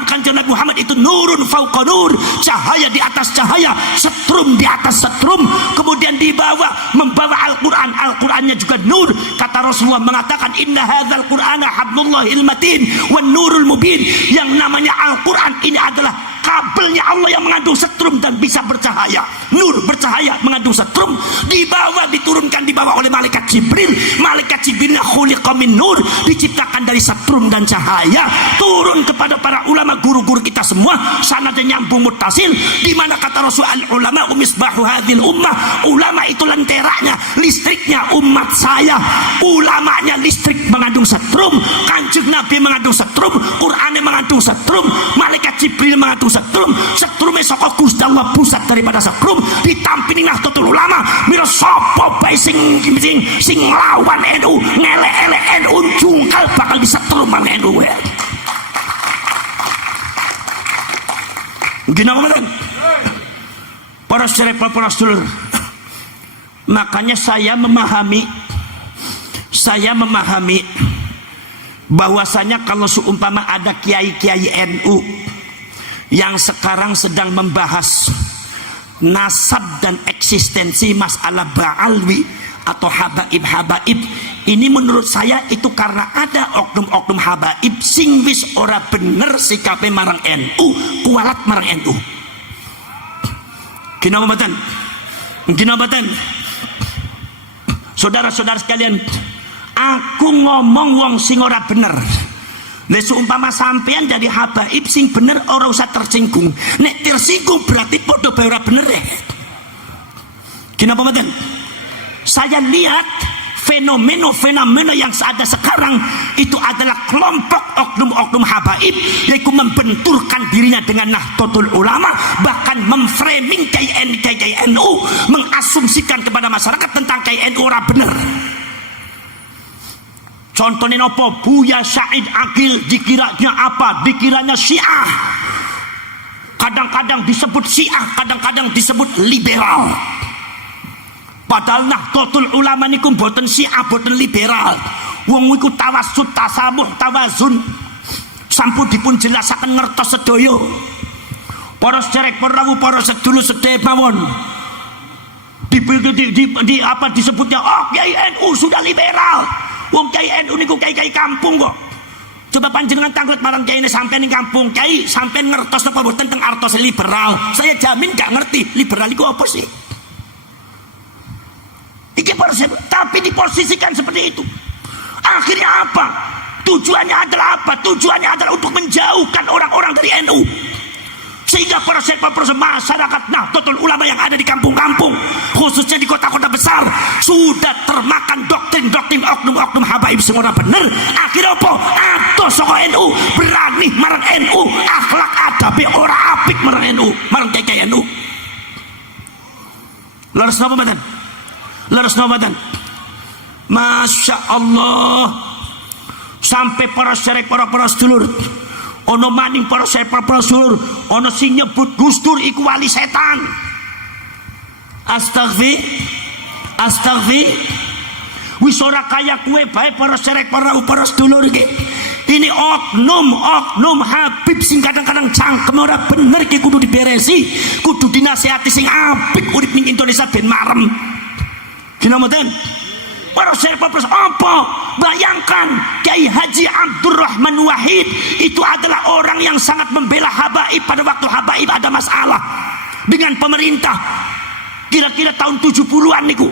Kanjeng Nabi Muhammad itu nurun fauqa nur, cahaya di atas cahaya, setrum di atas setrum. Kemudian dibawa, membawa Al-Quran. Al-Qurannya juga nur. Kata Rasulullah mengatakan, inna hadzal Qur'ana hablullahil matin wan nurul mubin. Yang namanya Al-Quran ini adalah kabelnya Allah yang mengandung setrum dan bisa bercahaya. Nur bercahaya mengandung setrum, dibawa, diturunkan, dibawa oleh malaikat Jibril. Malaikat Jibril khuliqa min nur, diciptakan dari setrum dan cahaya, turun kepada para ulama guru-guru kita semua. Sanadnya nyambung muttasil, di mana kata Rasul, al ulama misbahu hadhil ummah. Ulama itu lenteranya, listriknya umat saya. Ulamanya listrik mengandung setrum, Kanjeng Nabi mengandung setrum, Qur'annya mengandung setrum, malaikat Jibril mengandung setrum. Setrume saka Gusti Allah, pusat daripada setrum. Ditampini Nahdlatul Ulama, mira sapa bae sing lawan NU, ngelek-elek NU, jungkal bakal disetrum mang NU. Gimana betul? Para sahabat, para sedulur, makanya saya memahami bahwasanya kalau seumpama ada kiai-kiai NU yang sekarang sedang membahas nasab dan eksistensi masalah ba'alwi atau habaib, ini menurut saya itu karena ada oknum-oknum habaib sing wis ora bener sikape marang NU, kualat marang NU. Kinabatan, saudara-saudara sekalian, aku ngomong wong sing ora bener. Nek seumpama sampean dari habaib sing bener, ora usah tersinggung. Nek tersinggung berarti podo bae ora bener ya. Kenapa mboten? Saya lihat fenomena yang ada sekarang itu adalah kelompok oknum-oknum habaib, yaitu membenturkan dirinya dengan Nahdlatul Ulama, bahkan memframing KNU, mengasumsikan kepada masyarakat tentang KNU ora bener. Contohnya apa? Buya Said Akil dikiranya apa? Dikiranya Syiah. Kadang-kadang disebut Syiah, kadang-kadang disebut liberal. Padahal Nahdlatul Ulama niku mboten Syiah, mboten liberal. Wong iku tawassut, tasamuh, tawazun. Sampun dipun jelasaken ngertos sedaya. Para sederek, para rawuh, para sedulur sedaya mawon. Di apa disebutnya? Oh, Kiai NU sudah liberal. Wong Kiai NU niku kiai-kiai kampung kok. Coba panjenengan tanglet marang kiai ini sampean ning kampung, kiai sampean ngertos apa mboten tentang artos liberal? Saya jamin gak ngerti liberal itu apa sih. Iki tapi diposisikan seperti itu. Akhirnya apa? Tujuannya adalah apa? Tujuannya adalah untuk menjauhkan orang-orang dari NU. Sehingga para masyarakat Nahdlatul Ulama yang ada di kampung-kampung, khususnya di kota-kota besar, sudah termakan doktrin-doktrin oknum-oknum habaib semua bener. Akhirnya apa? Atos soko NU, berani marang NU, akhlak adabe ora apik marang NU, marang KK NU. Leres napa mboten? Leres napa mboten? Masya Allah, sampai para syarif, para sedulur, ono maning para syarif, para sedulur, ono sing nyebut Gus Dur iku wali setan. Astagfir, wis ora kaya kue bae para syarif, para sedulur iki. Ini oknum Habib sing kadang-kadang cangkem ora bener iki kudu diberesi, kudu dinasehati sing apik urip ning Indonesia ben marem. Gina mboten? Para syarif apa? Bayangkan Kiai Haji Abdurrahman Wahid itu adalah orang yang sangat membela habaib pada waktu habaib ada masalah dengan pemerintah. Kira-kira tahun 70-an niku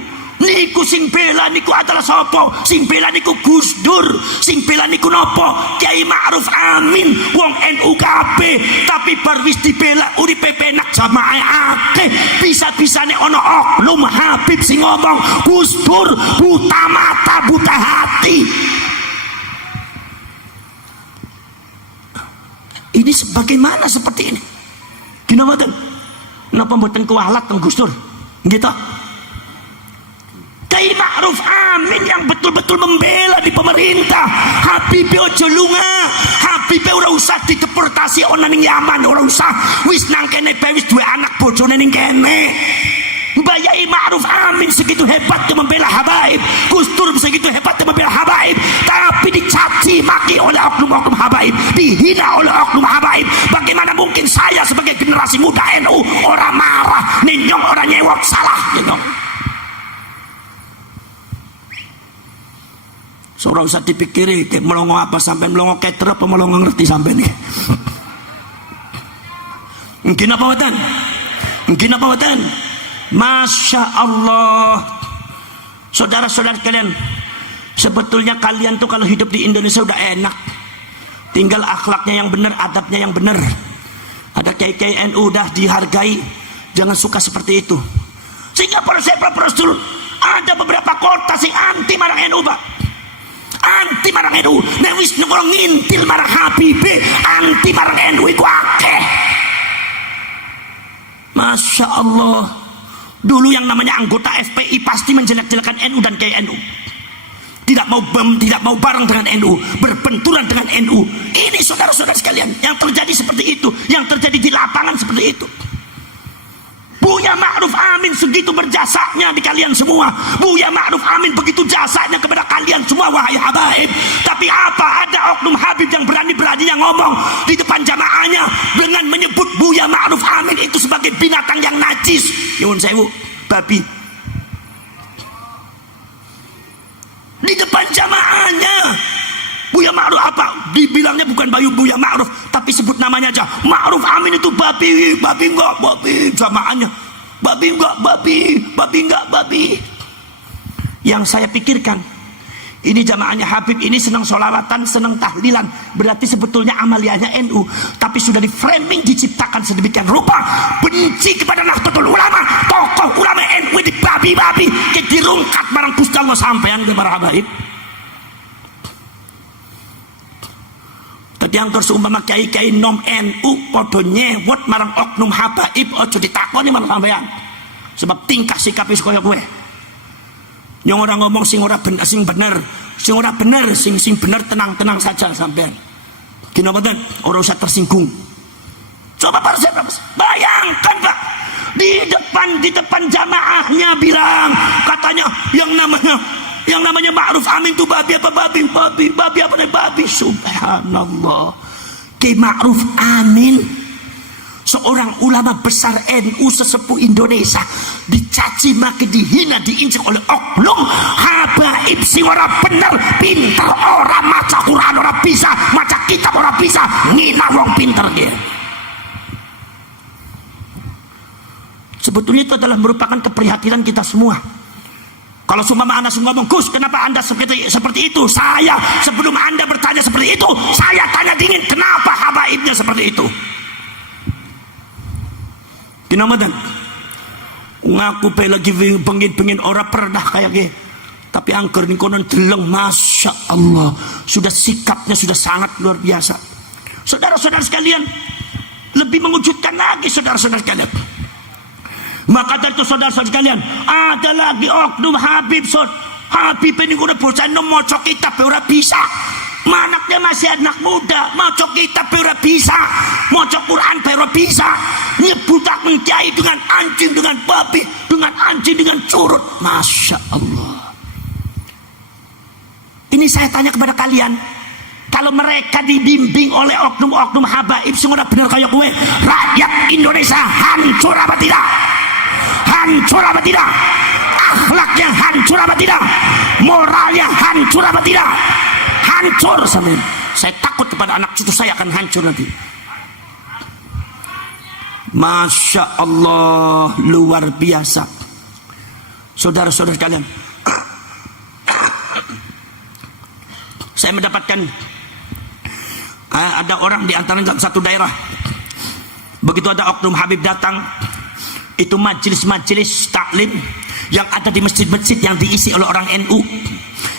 sing bela niku adalah sapa? Sing bela niku Gus Dur, sing bela niku nopo? Kiai Ma'ruf Amin, wong NU kabeh, tapi bar wis dibela uripe penak jamaah akeh. Bisa-bisane ono oknum Habib sing ngomong Gus Dur buta mata, buta hati. Ini sebagaimana seperti ini? Gimana mboten? Napa mboten kualat teng Gus Dur? Gitu. Kiai Ma'ruf Amin yang betul-betul membela di pemerintah. Habib ojo lunga, Habib ora usah dideportasi ana ning Yaman, ora usah. Wis nang kene bae wis duwe anak bojone ning kene. Mbak Yai Ma'ruf Amin segitu hebatnya membela habaib, Gus Dur segitu hebatnya membela habaib, tapi dicaci maki oleh oknum-oknum habaib, dihina oleh oknum habaib. Bagaimana mungkin saya sebagai generasi muda NU orang marah, ninyong orang nyewot salah, ninyong. Seorang usah dipikiri melongo apa sampai melongo keter apa melongo ngerti sampai nih. Mungkin apa watan? Mungkin apa watan? Masya Allah, saudara-saudara kalian, sebetulnya kalian tuh kalau hidup di Indonesia udah enak, tinggal akhlaknya yang benar, adabnya yang benar. Ada kiai-kiai NU udah dihargai, jangan suka seperti itu. Sehingga para dulu ada beberapa kota sing anti marang NU, Pak. Anti marang NU, nek wis nongkrong ngintil marang Habib, anti marang NU iku akeh. Masya Allah. Dulu yang namanya anggota FPI pasti menjelek-jelekan NU dan KNU. Tidak mau bareng dengan NU, berbenturan dengan NU. Ini saudara-saudara sekalian, yang terjadi seperti itu, yang terjadi di lapangan seperti itu. Buya Ma'ruf Amin segitu berjasanya di kalian semua. Buya Ma'ruf Amin begitu jasanya kepada kalian semua, wahai habaib. Tapi apa, ada oknum Habib yang berani-beraninya ngomong di depan jamaahnya dengan menyebut Buya Ma'ruf Amin itu sebagai binatang yang najis. Nyuwun sewu, babi. Di depan jamaahnya Buya Ma'ruf apa? Dibilangnya bukan Buya Ma'ruf, tapi sebut namanya aja. Ma'ruf Amin itu babi, babi enggak babi, jamaahnya. Babi enggak babi, babi enggak babi. Yang saya pikirkan, ini jamaahnya Habib ini senang sholawatan, senang tahlilan. Berarti sebetulnya amaliannya NU, tapi sudah di framing, diciptakan sedemikian rupa. Benci kepada Nahdlatul Ulama, tokoh ulama NU di babi-babi, dirungkat barang Gusti Allah sampean ke para habaib. Yang terseumpama kiai-kiai nom NU podo nyewot marang oknum habaib, ojo ditakoni marang sampean. Sebab tingkah sikap wis kaya kowe. Yang orang ngomong sing ora bener, sing bener, sing ora bener, sing bener tenang-tenang saja sampean. Gino mboten, ora usah tersinggung. Coba bayangkan Pak, di depan jamaahnya bilang, katanya yang namanya Ma'ruf Amin itu babi apa babi apa nih babi. Subhanallah. Kiai Ma'ruf Amin seorang ulama besar NU sesepuh Indonesia dicaci maki, dihina, diinjek oleh oknum habaib sing ora bener, pinter ora maca Quran, ora bisa maca kitab, ora bisa ngina wong pinter dia. Sebetulnya itu adalah merupakan keprihatinan kita semua. Kalau seumpama Anda ngomong, Gus, kenapa Anda seperti itu? Saya sebelum Anda bertanya seperti itu, saya tanya dingin, kenapa habaibnya seperti itu? Kinamadan ngaku pe lagi pengin orang pernah kayak gini, tapi angker ning konon deleng, masya Allah, sudah sikapnya sudah sangat luar biasa. Saudara-saudara sekalian, lebih mengejutkan lagi saudara-saudara sekalian. Maka dari itu saudara-saudara sekalian, ada lagi oknum Habib. Habib ini udah bocah maca kitab ora bisa. Manaknya masih anak muda, maca kitab ora bisa, maca Quran ora bisa, nyebutak kiai dengan anjing, dengan babi, dengan anjing, dengan curut. Masya Allah. Ini saya tanya kepada kalian, kalau mereka dibimbing oleh oknum-oknum habaib semua benar kayak gue, rakyat Indonesia hancur apa tidak? Hancur apa tidak? Akhlaknya hancur apa tidak? Moralnya hancur apa tidak? Hancur sampai. Saya takut kepada anak cucu saya akan hancur nanti. Masya Allah, luar biasa. Saudara-saudara sekalian, saya mendapatkan ada orang di antara satu daerah, begitu ada oknum Habib datang, itu majelis-majelis taklim yang ada di masjid-masjid yang diisi oleh orang NU,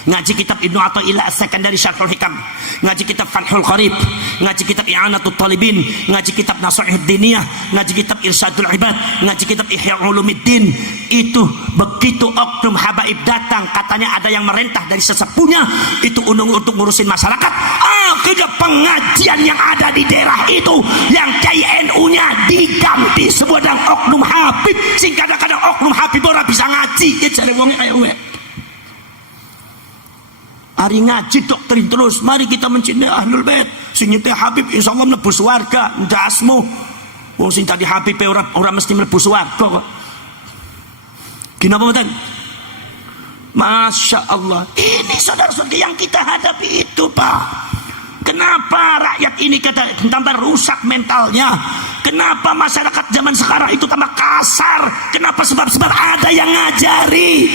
ngaji kitab Ibnu Athaillah As-Sakandari Syarhul Hikam, ngaji kitab Fathul Qarib, ngaji kitab I'anatul Talibin, ngaji kitab Nasihat Diniyah, ngaji kitab Irsyadul Ibad, ngaji kitab Ihya Ulumuddin. Itu begitu oknum habaib datang, katanya ada yang merentah dari sesepuhnya itu untuk ngurusin masyarakat, akhirnya pengajian yang ada di daerah itu yang kiai NU-nya diganti sebuah dengan oknum habib, sing kadang-kadang oknum habib ora bisa ngaji ya cari wong ayo. Hari ngaji doktrin terus, mari kita mencintai Ahlul Bait. Sing nyintai Habib insyaallah mlebu swarga, ndasmu. Wong sing tadi Habib ora mesti mlebu swarga kok. Kenapa mboten? Masya Allah. Ini saudara-saudara yang kita hadapi itu, Pak. Kenapa rakyat ini tambah rusak mentalnya? Kenapa masyarakat zaman sekarang itu tambah kasar? Kenapa? Sebab ada yang ngajari.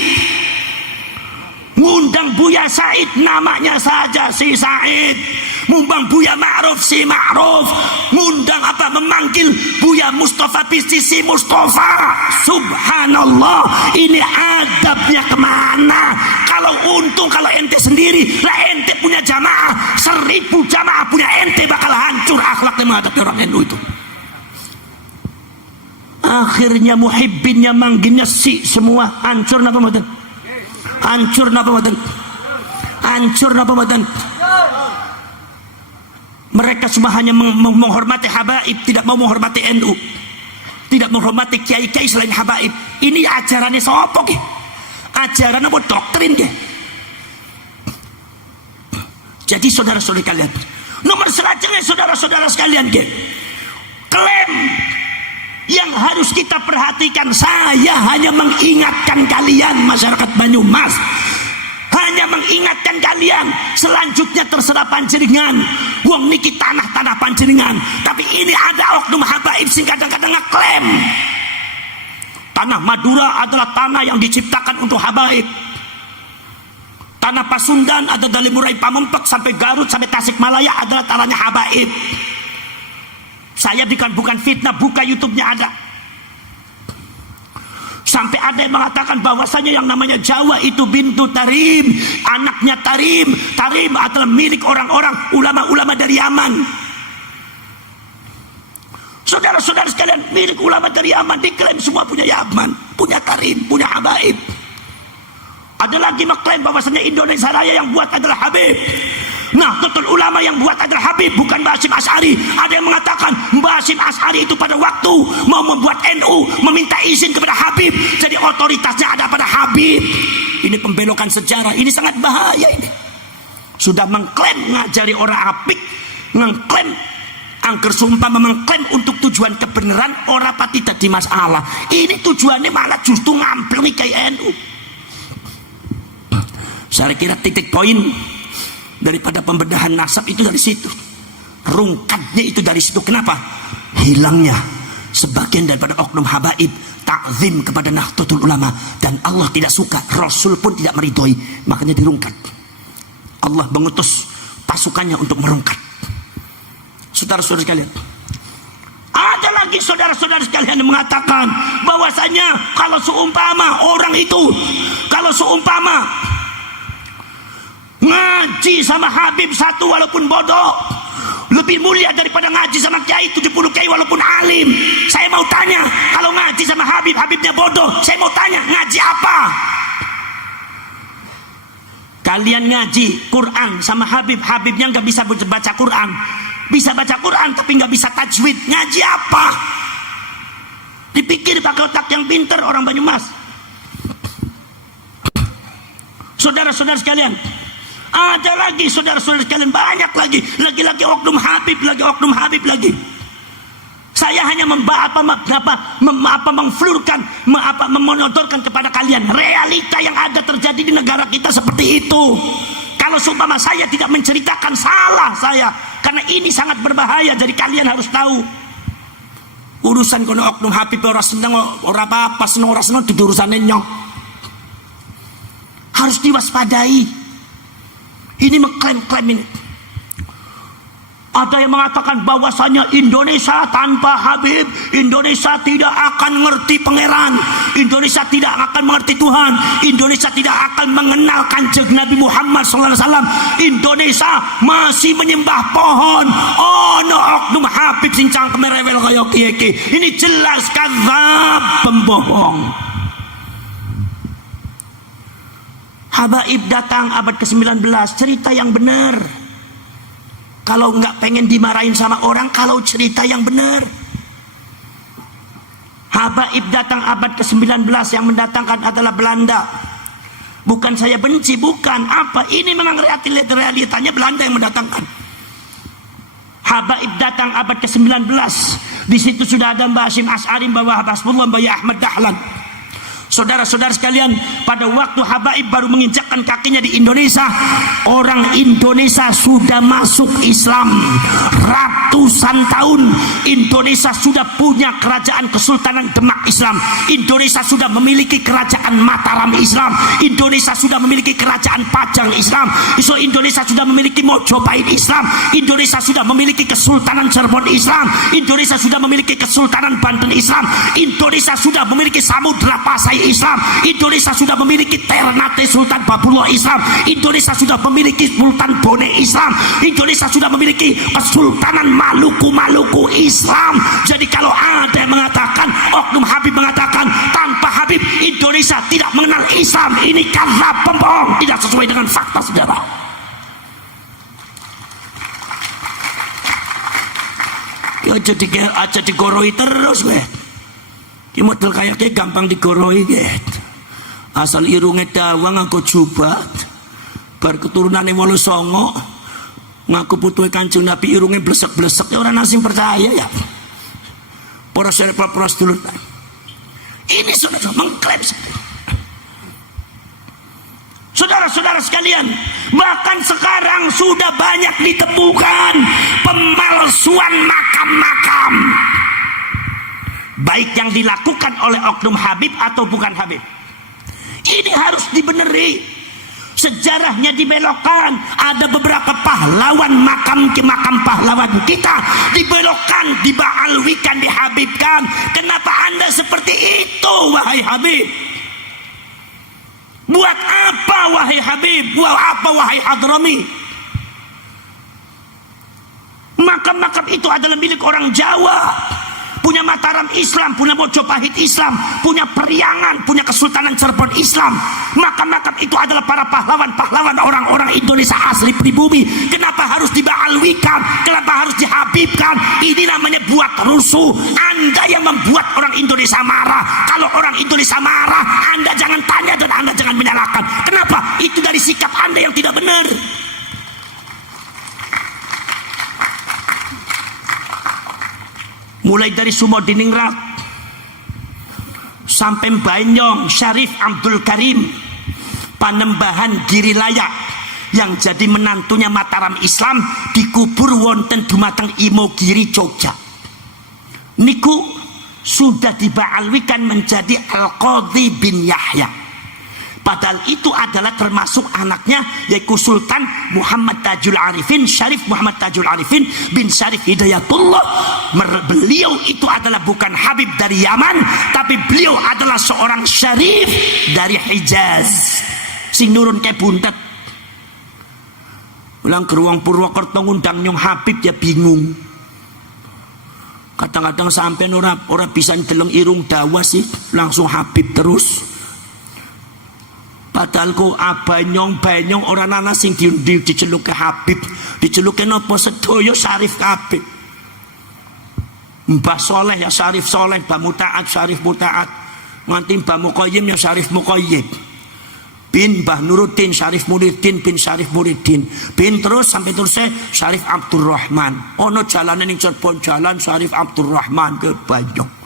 Ngundang Buya Said namanya saja si Said, ngundang Buya Ma'ruf si Ma'ruf, ngundang memanggil Buya Mustafa Bisri si Mustafa. Subhanallah, ini adabnya kemana? Kalau ente sendiri lah, ente punya jamaah 1000 jamaah punya ente bakal hancur akhlaknya menghadapi orang NU itu. Akhirnya muhibbinnya manggilnya si semua hancur. Napa mboten? Hancur napa mboten? Hancur napa mboten? Mereka semua hanya menghormati habaib, tidak mau menghormati NU, tidak menghormati kiai-kiai selain habaib. Ini ajarannya sapa ke? Ajaran apa doktrin ke? Jadi saudara-saudara kalian, nomor selanjutnya saudara-saudara sekalian ke, klaim yang harus kita perhatikan. Saya hanya mengingatkan kalian masyarakat Banyumas, hanya mengingatkan kalian. Selanjutnya terserah panjenengan, wong niki tanah-tanah panjenengan. Tapi ini ada oknum habaib sing kadang-kadang ngeklaim tanah Madura adalah tanah yang diciptakan untuk habaib. Tanah Pasundan atau dari mulai Pamempek sampai Garut sampai Tasikmalaya adalah tanahnya habaib. Saya bukan fitnah, buka YouTube-nya ada. Sampai ada yang mengatakan bahwasanya yang namanya Jawa itu bintu Tarim, anaknya Tarim. Tarim adalah milik orang-orang ulama-ulama dari Yaman. Saudara-saudara sekalian, milik ulama dari Yaman diklaim semua punya Yaman, punya Tarim, punya habaib. Ada lagi mengklaim bahwasanya Indonesia Raya yang buat adalah Habib. Nah, betul ulama yang buat adalah Habib, bukan Mbah Hasyim Asy'ari. Ada yang mengatakan Mbah Hasyim Asy'ari itu pada waktu mau membuat NU meminta izin kepada Habib, jadi otoritasnya ada pada Habib. Ini pembelokan sejarah, ini sangat bahaya ini. Sudah mengklaim ngajari orang apik, mengklaim Angger sumpah mengklaim untuk tujuan kebenaran ora pati dadi masalah. Ini tujuannya malah justru ngamplungi kayak NU. Saya kira titik poin daripada pembedahan nasab itu dari situ. Rungkatnya itu dari situ. Kenapa? Hilangnya sebagian daripada oknum habaib takzim kepada Nahdlatul Ulama, dan Allah tidak suka, Rasul pun tidak meridhoi, makanya dirungkat. Allah mengutus pasukannya untuk merungkat. Saudara-saudara sekalian, ada lagi saudara-saudara sekalian yang mengatakan bahwasanya kalau seumpama orang itu, kalau seumpama ngaji sama Habib satu walaupun bodoh lebih mulia daripada ngaji sama kiai 70 kiai walaupun alim. Saya mau tanya, kalau ngaji sama Habib, Habibnya bodoh, saya mau tanya, ngaji apa? Kalian ngaji Quran sama Habib, Habibnya nggak bisa baca Quran, bisa baca Quran tapi nggak bisa tajwid, ngaji apa? Dipikir pakai otak yang pintar orang Banyumas. Saudara-saudara sekalian, ada lagi saudara-saudara sekalian, banyak lagi oknum Habib, lagi oknum Habib lagi. Saya hanya memflurkan, memonodorkan kepada kalian realita yang ada terjadi di negara kita seperti itu. Kalau seumpama saya tidak menceritakan, salah saya, karena ini sangat berbahaya. Jadi kalian harus tahu urusan kono oknum Habib ora seneng ora apa-apa, seneng ora seneng di urusane nyok. Harus diwaspadai. Ini mengklaim-klaim ini. Ada yang mengatakan bahwasanya Indonesia tanpa Habib, Indonesia tidak akan mengerti pangeran, Indonesia tidak akan mengerti Tuhan, Indonesia tidak akan mengenal Kanjeng Nabi Muhammad SAW, Indonesia masih menyembah pohon. Oh no, oknum Habib sing cangkeme rewel kaya kiye. Ini jelas kadzab, pembohong. Habaib datang abad ke-19, cerita yang benar. Kalau nggak pengen dimarahin sama orang, kalau cerita yang benar. Habaib datang abad ke-19, yang mendatangkan adalah Belanda. Bukan saya benci, bukan. Apa? Ini memang realitanya Belanda yang mendatangkan. Habaib datang abad ke-19. Di situ sudah ada Mbah Hasyim Asy'ari, Mbah Hasbullah, Mbah Ahmad Dahlan. Saudara-saudara sekalian, pada waktu Habaib baru menginjakkan kakinya di Indonesia, orang Indonesia sudah masuk Islam. Ratusan tahun Indonesia sudah punya kerajaan Kesultanan Demak Islam. Indonesia sudah memiliki kerajaan Mataram Islam. Indonesia sudah memiliki kerajaan Pajang Islam. Indonesia sudah memiliki Mojopahit Islam. Indonesia sudah memiliki Kesultanan Cirebon Islam. Indonesia sudah memiliki Kesultanan Banten Islam. Indonesia sudah memiliki Samudra Pasai Islam. Indonesia sudah memiliki Ternate Sultan Babullah Islam. Indonesia sudah memiliki Sultan Bone Islam. Indonesia sudah memiliki Kesultanan Maluku Islam. Jadi kalau ada yang mengatakan, oknum Habib mengatakan tanpa Habib Indonesia tidak mengenal Islam, ini kadzab, pembohong, tidak sesuai dengan fakta, saudara. Ya aja digoroi terus weh. Ki model kayaknya gampang digoroi gitu. Asal irunge dawa nganggo jubah, bar keturunane 89 ngaku putuhe Kanjeng Nabi, irunge blesek-blesek, ya orang asing percaya ya. Para dulur. Ini saudara mengklaim. Saudara-saudara sekalian, bahkan sekarang sudah banyak ditemukan pemalsuan makam-makam, baik yang dilakukan oleh oknum Habib atau bukan Habib. Ini harus dibeneri, sejarahnya dibelokkan. Ada beberapa pahlawan, makam pahlawan kita dibelokkan, dibaalwikan, dihabibkan. Kenapa Anda seperti itu, wahai Habib? Buat apa, wahai Habib? Buat apa, wahai Hadrami? Makam-makam itu adalah milik orang Jawa, punya Mataram Islam, punya Mojopahit Islam, punya Periangan, punya Kesultanan Cirebon Islam. Makam-makam itu adalah para pahlawan-pahlawan orang-orang Indonesia asli pribumi. Kenapa harus dibaalwikan? Kenapa harus dihabibkan? Ini namanya buat rusuh. Anda yang membuat orang Indonesia marah. Kalau orang Indonesia marah, Anda jangan tanya dan Anda jangan menyalahkan. Kenapa? Itu dari sikap Anda yang tidak benar. mulai dari Sumodiningrat sampai Banyong Syarif Abdul Karim Panembahan Girilaya yang jadi menantunya Mataram Islam dikubur wonten dumateng Imogiri Jogja niku sudah dibaalwikan menjadi Al-Qadhi bin Yahya, padahal itu adalah termasuk anaknya yaitu Sultan Muhammad Tajul Arifin Syarif Muhammad Tajul Arifin bin Syarif Hidayatullah. Beliau itu adalah bukan Habib dari Yaman, tapi beliau adalah seorang syarif dari Hijaz sing nurun ke buntet. Ulang ke ruang Purwokerto ngundang nyong Habib ya bingung. Kadang-kadang sampai ora bisa ndeleng irung dawa sih, langsung Habib terus. Padahal ku abanyong banyong orang nana sing diceluk ke Habib, diceluk ke nopo sedoyo Syarif kabeh. Mbah Soleh ya Syarif Soleh, Mbah Mutaat Syarif Mutaat, nganti Mbah Muqayyim ya Syarif Muqayyim, bin Mbah Nuruddin Syarif Muridin bin Syarif Muridin, bin terus sampai terus Syarif Abdurrahman. Ono jalanan yang Cirebon jalan Syarif Abdurrahman ke Banyong.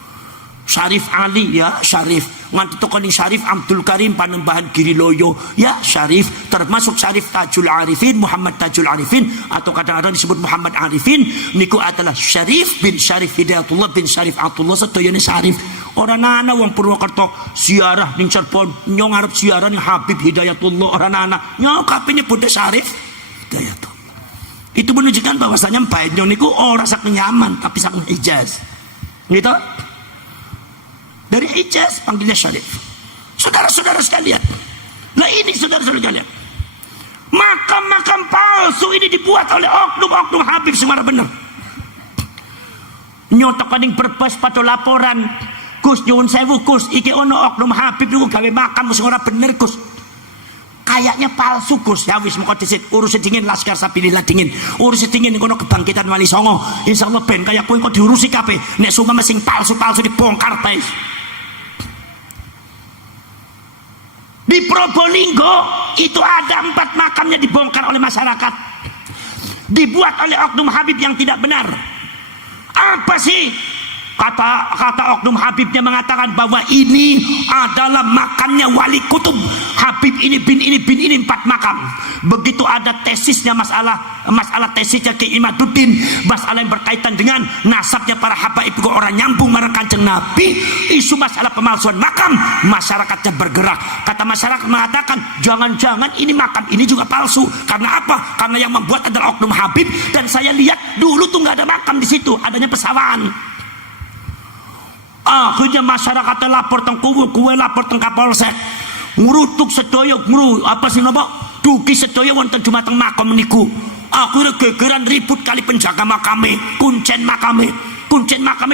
Syarif Ali ya Syarif, nganti tokoni Syarif Abdul Karim Panembahan Giriloyo ya Syarif, termasuk Syarif Tajul Arifin Muhammad Tajul Arifin atau kadang-kadang disebut Muhammad Arifin niku adalah Syarif bin Syarif Hidayatullah bin Syarif Abdullah sedoyone Syarif. Orang nana wong Purwokerto ziarah ning Cirebon nyong arep ziarah ning Habib Hidayatullah, orang nana nyong kabeh nyebut Syarif Hidayatullah. Itu menunjukkan bahwasanya Banyong niku ora saking Yaman tapi saking Hijaz. Gitu? Dari Hijaz panggilnya Syarif. Saudara-saudara sekalian, nah ini saudara-saudara sekalian, makam-makam palsu ini dibuat oleh oknum-oknum Habib semara benar. Nyotok kaning berbas pada laporan Gus nyuwun sewu Gus iki ono oknum Habib niku gawe makam sing ora bener Gus, kayaknya palsu Gus. Ya wis mengko dhisik urus dingin Laskar Sabilillah dingin, urus dingin kono kebangkitan Wali Songo, insyaallah ben kaya kowe kok diurusi kabeh. Nek sumama sing palsu-palsu dibongkar bae. Di Probolinggo itu ada 4 makamnya dibongkar oleh masyarakat, dibuat oleh oknum Habib yang tidak benar. Apa sih kata oknum Habibnya mengatakan bahwa ini adalah makamnya wali kutub Habib ini bin ini 4 makam. Begitu ada tesisnya masalah tesisnya Ki Imaduddin, masalah yang berkaitan dengan nasabnya para habaib kok orang nyambung marang Kanjeng Nabi, isu masalah pemalsuan makam, masyarakatnya bergerak. Kata masyarakat mengatakan jangan-jangan ini makam ini juga palsu. Karena apa? Karena yang membuat adalah oknum Habib, dan saya lihat dulu tuh nggak ada makam di situ, adanya pesawahan. Akhirnya masyarakatnya lapor teng kuwe lapor teng Kapolsek, ngurutuk sedoyo dugi sedoyo wonten dumateng makam niku. Akhirnya gegeran ribut kali penjaga makame, kuncen makame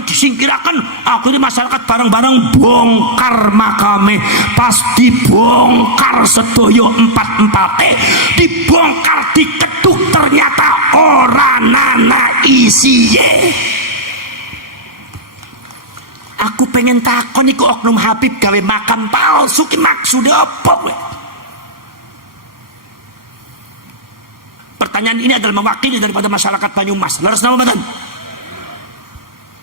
disingkirakan. Akhirnya masyarakat bareng-bareng bongkar makame. Pas dibongkar sedoyo 4-4 dibongkar diketuk, ternyata ora nana isiye. Aku pengen takon iku oknum Habib gawe makam palsu ki maksudnya apa kowe? Pertanyaan ini adalah mewakili daripada masyarakat Banyumas. Leres nama mboten?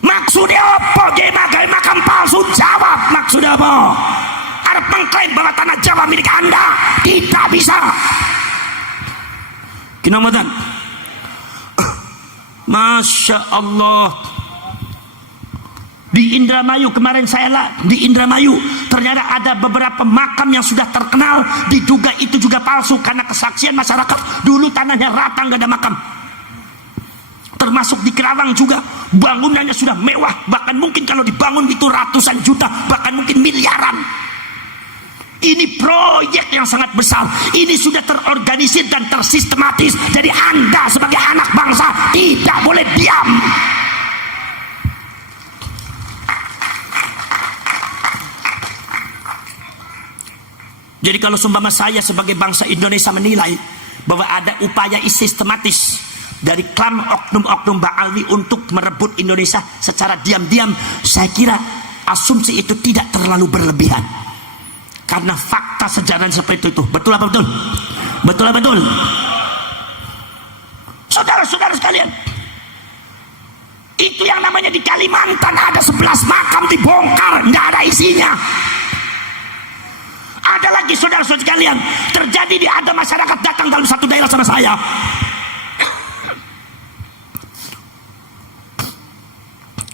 Maksudnya apa gawe makam palsu? Jawab maksudnya apa? Arep mengklaim bahwa tanah Jawa milik Anda? Tidak bisa. Kena mboten? Masya Allah. Di Indramayu kemarin di Indramayu ternyata ada beberapa makam yang sudah terkenal, diduga itu juga palsu karena kesaksian masyarakat. Dulu tanahnya rata nggak ada makam. Termasuk di Kerawang juga bangunannya sudah mewah, bahkan mungkin kalau dibangun itu ratusan juta, bahkan mungkin miliaran. Ini proyek yang sangat besar, ini sudah terorganisir dan tersistematis. Jadi Anda sebagai anak bangsa tidak boleh diam. Jadi kalau seumpama saya sebagai bangsa Indonesia menilai bahwa ada upaya sistematis dari klan oknum-oknum Ba'alwi untuk merebut Indonesia secara diam-diam, saya kira asumsi itu tidak terlalu berlebihan. Karena fakta sejarah seperti itu. Betul apa betul? Betul apa betul? Saudara-saudara sekalian, Itu yang namanya di Kalimantan ada 11 makam dibongkar, nggak ada isinya. Ada lagi saudara-saudara sekalian, terjadi di ada masyarakat datang dalam satu daerah sama saya.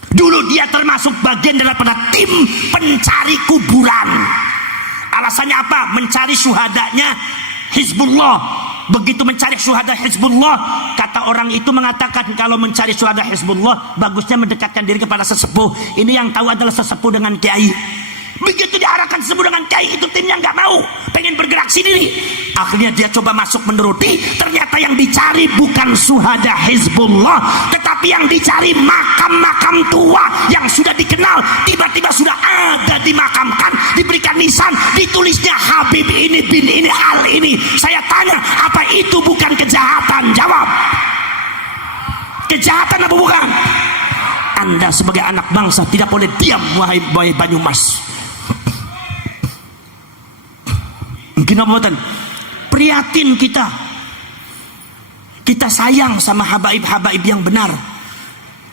Dulu dia termasuk bagian daripada tim pencari kuburan. Alasannya apa? Mencari syuhadanya Hizbullah. Begitu mencari syuhada Hizbullah, kata orang itu mengatakan kalau mencari syuhada Hizbullah bagusnya mendekatkan diri kepada sesepuh. Ini yang tahu adalah sesepuh dengan kiai. Begitu diarahkan sesepuh dengan kiai, itu timnya nggak mau, pengen bergerak sendiri. Akhirnya dia coba masuk menuruti, ternyata yang dicari bukan syuhada Hizbullah, tetapi yang dicari makam-makam tua yang sudah dikenal, tiba-tiba sudah ada dimakamkan, diberikan nisan, ditulisnya Habib ini bin ini al ini. Saya tanya, apa itu bukan kejahatan? Jawab. Kejahatan apa bukan? Anda sebagai anak bangsa tidak boleh diam, wahai Banyumas. Mungkin apa? Prihatin kita. Kita sayang sama habaib-habaib yang benar.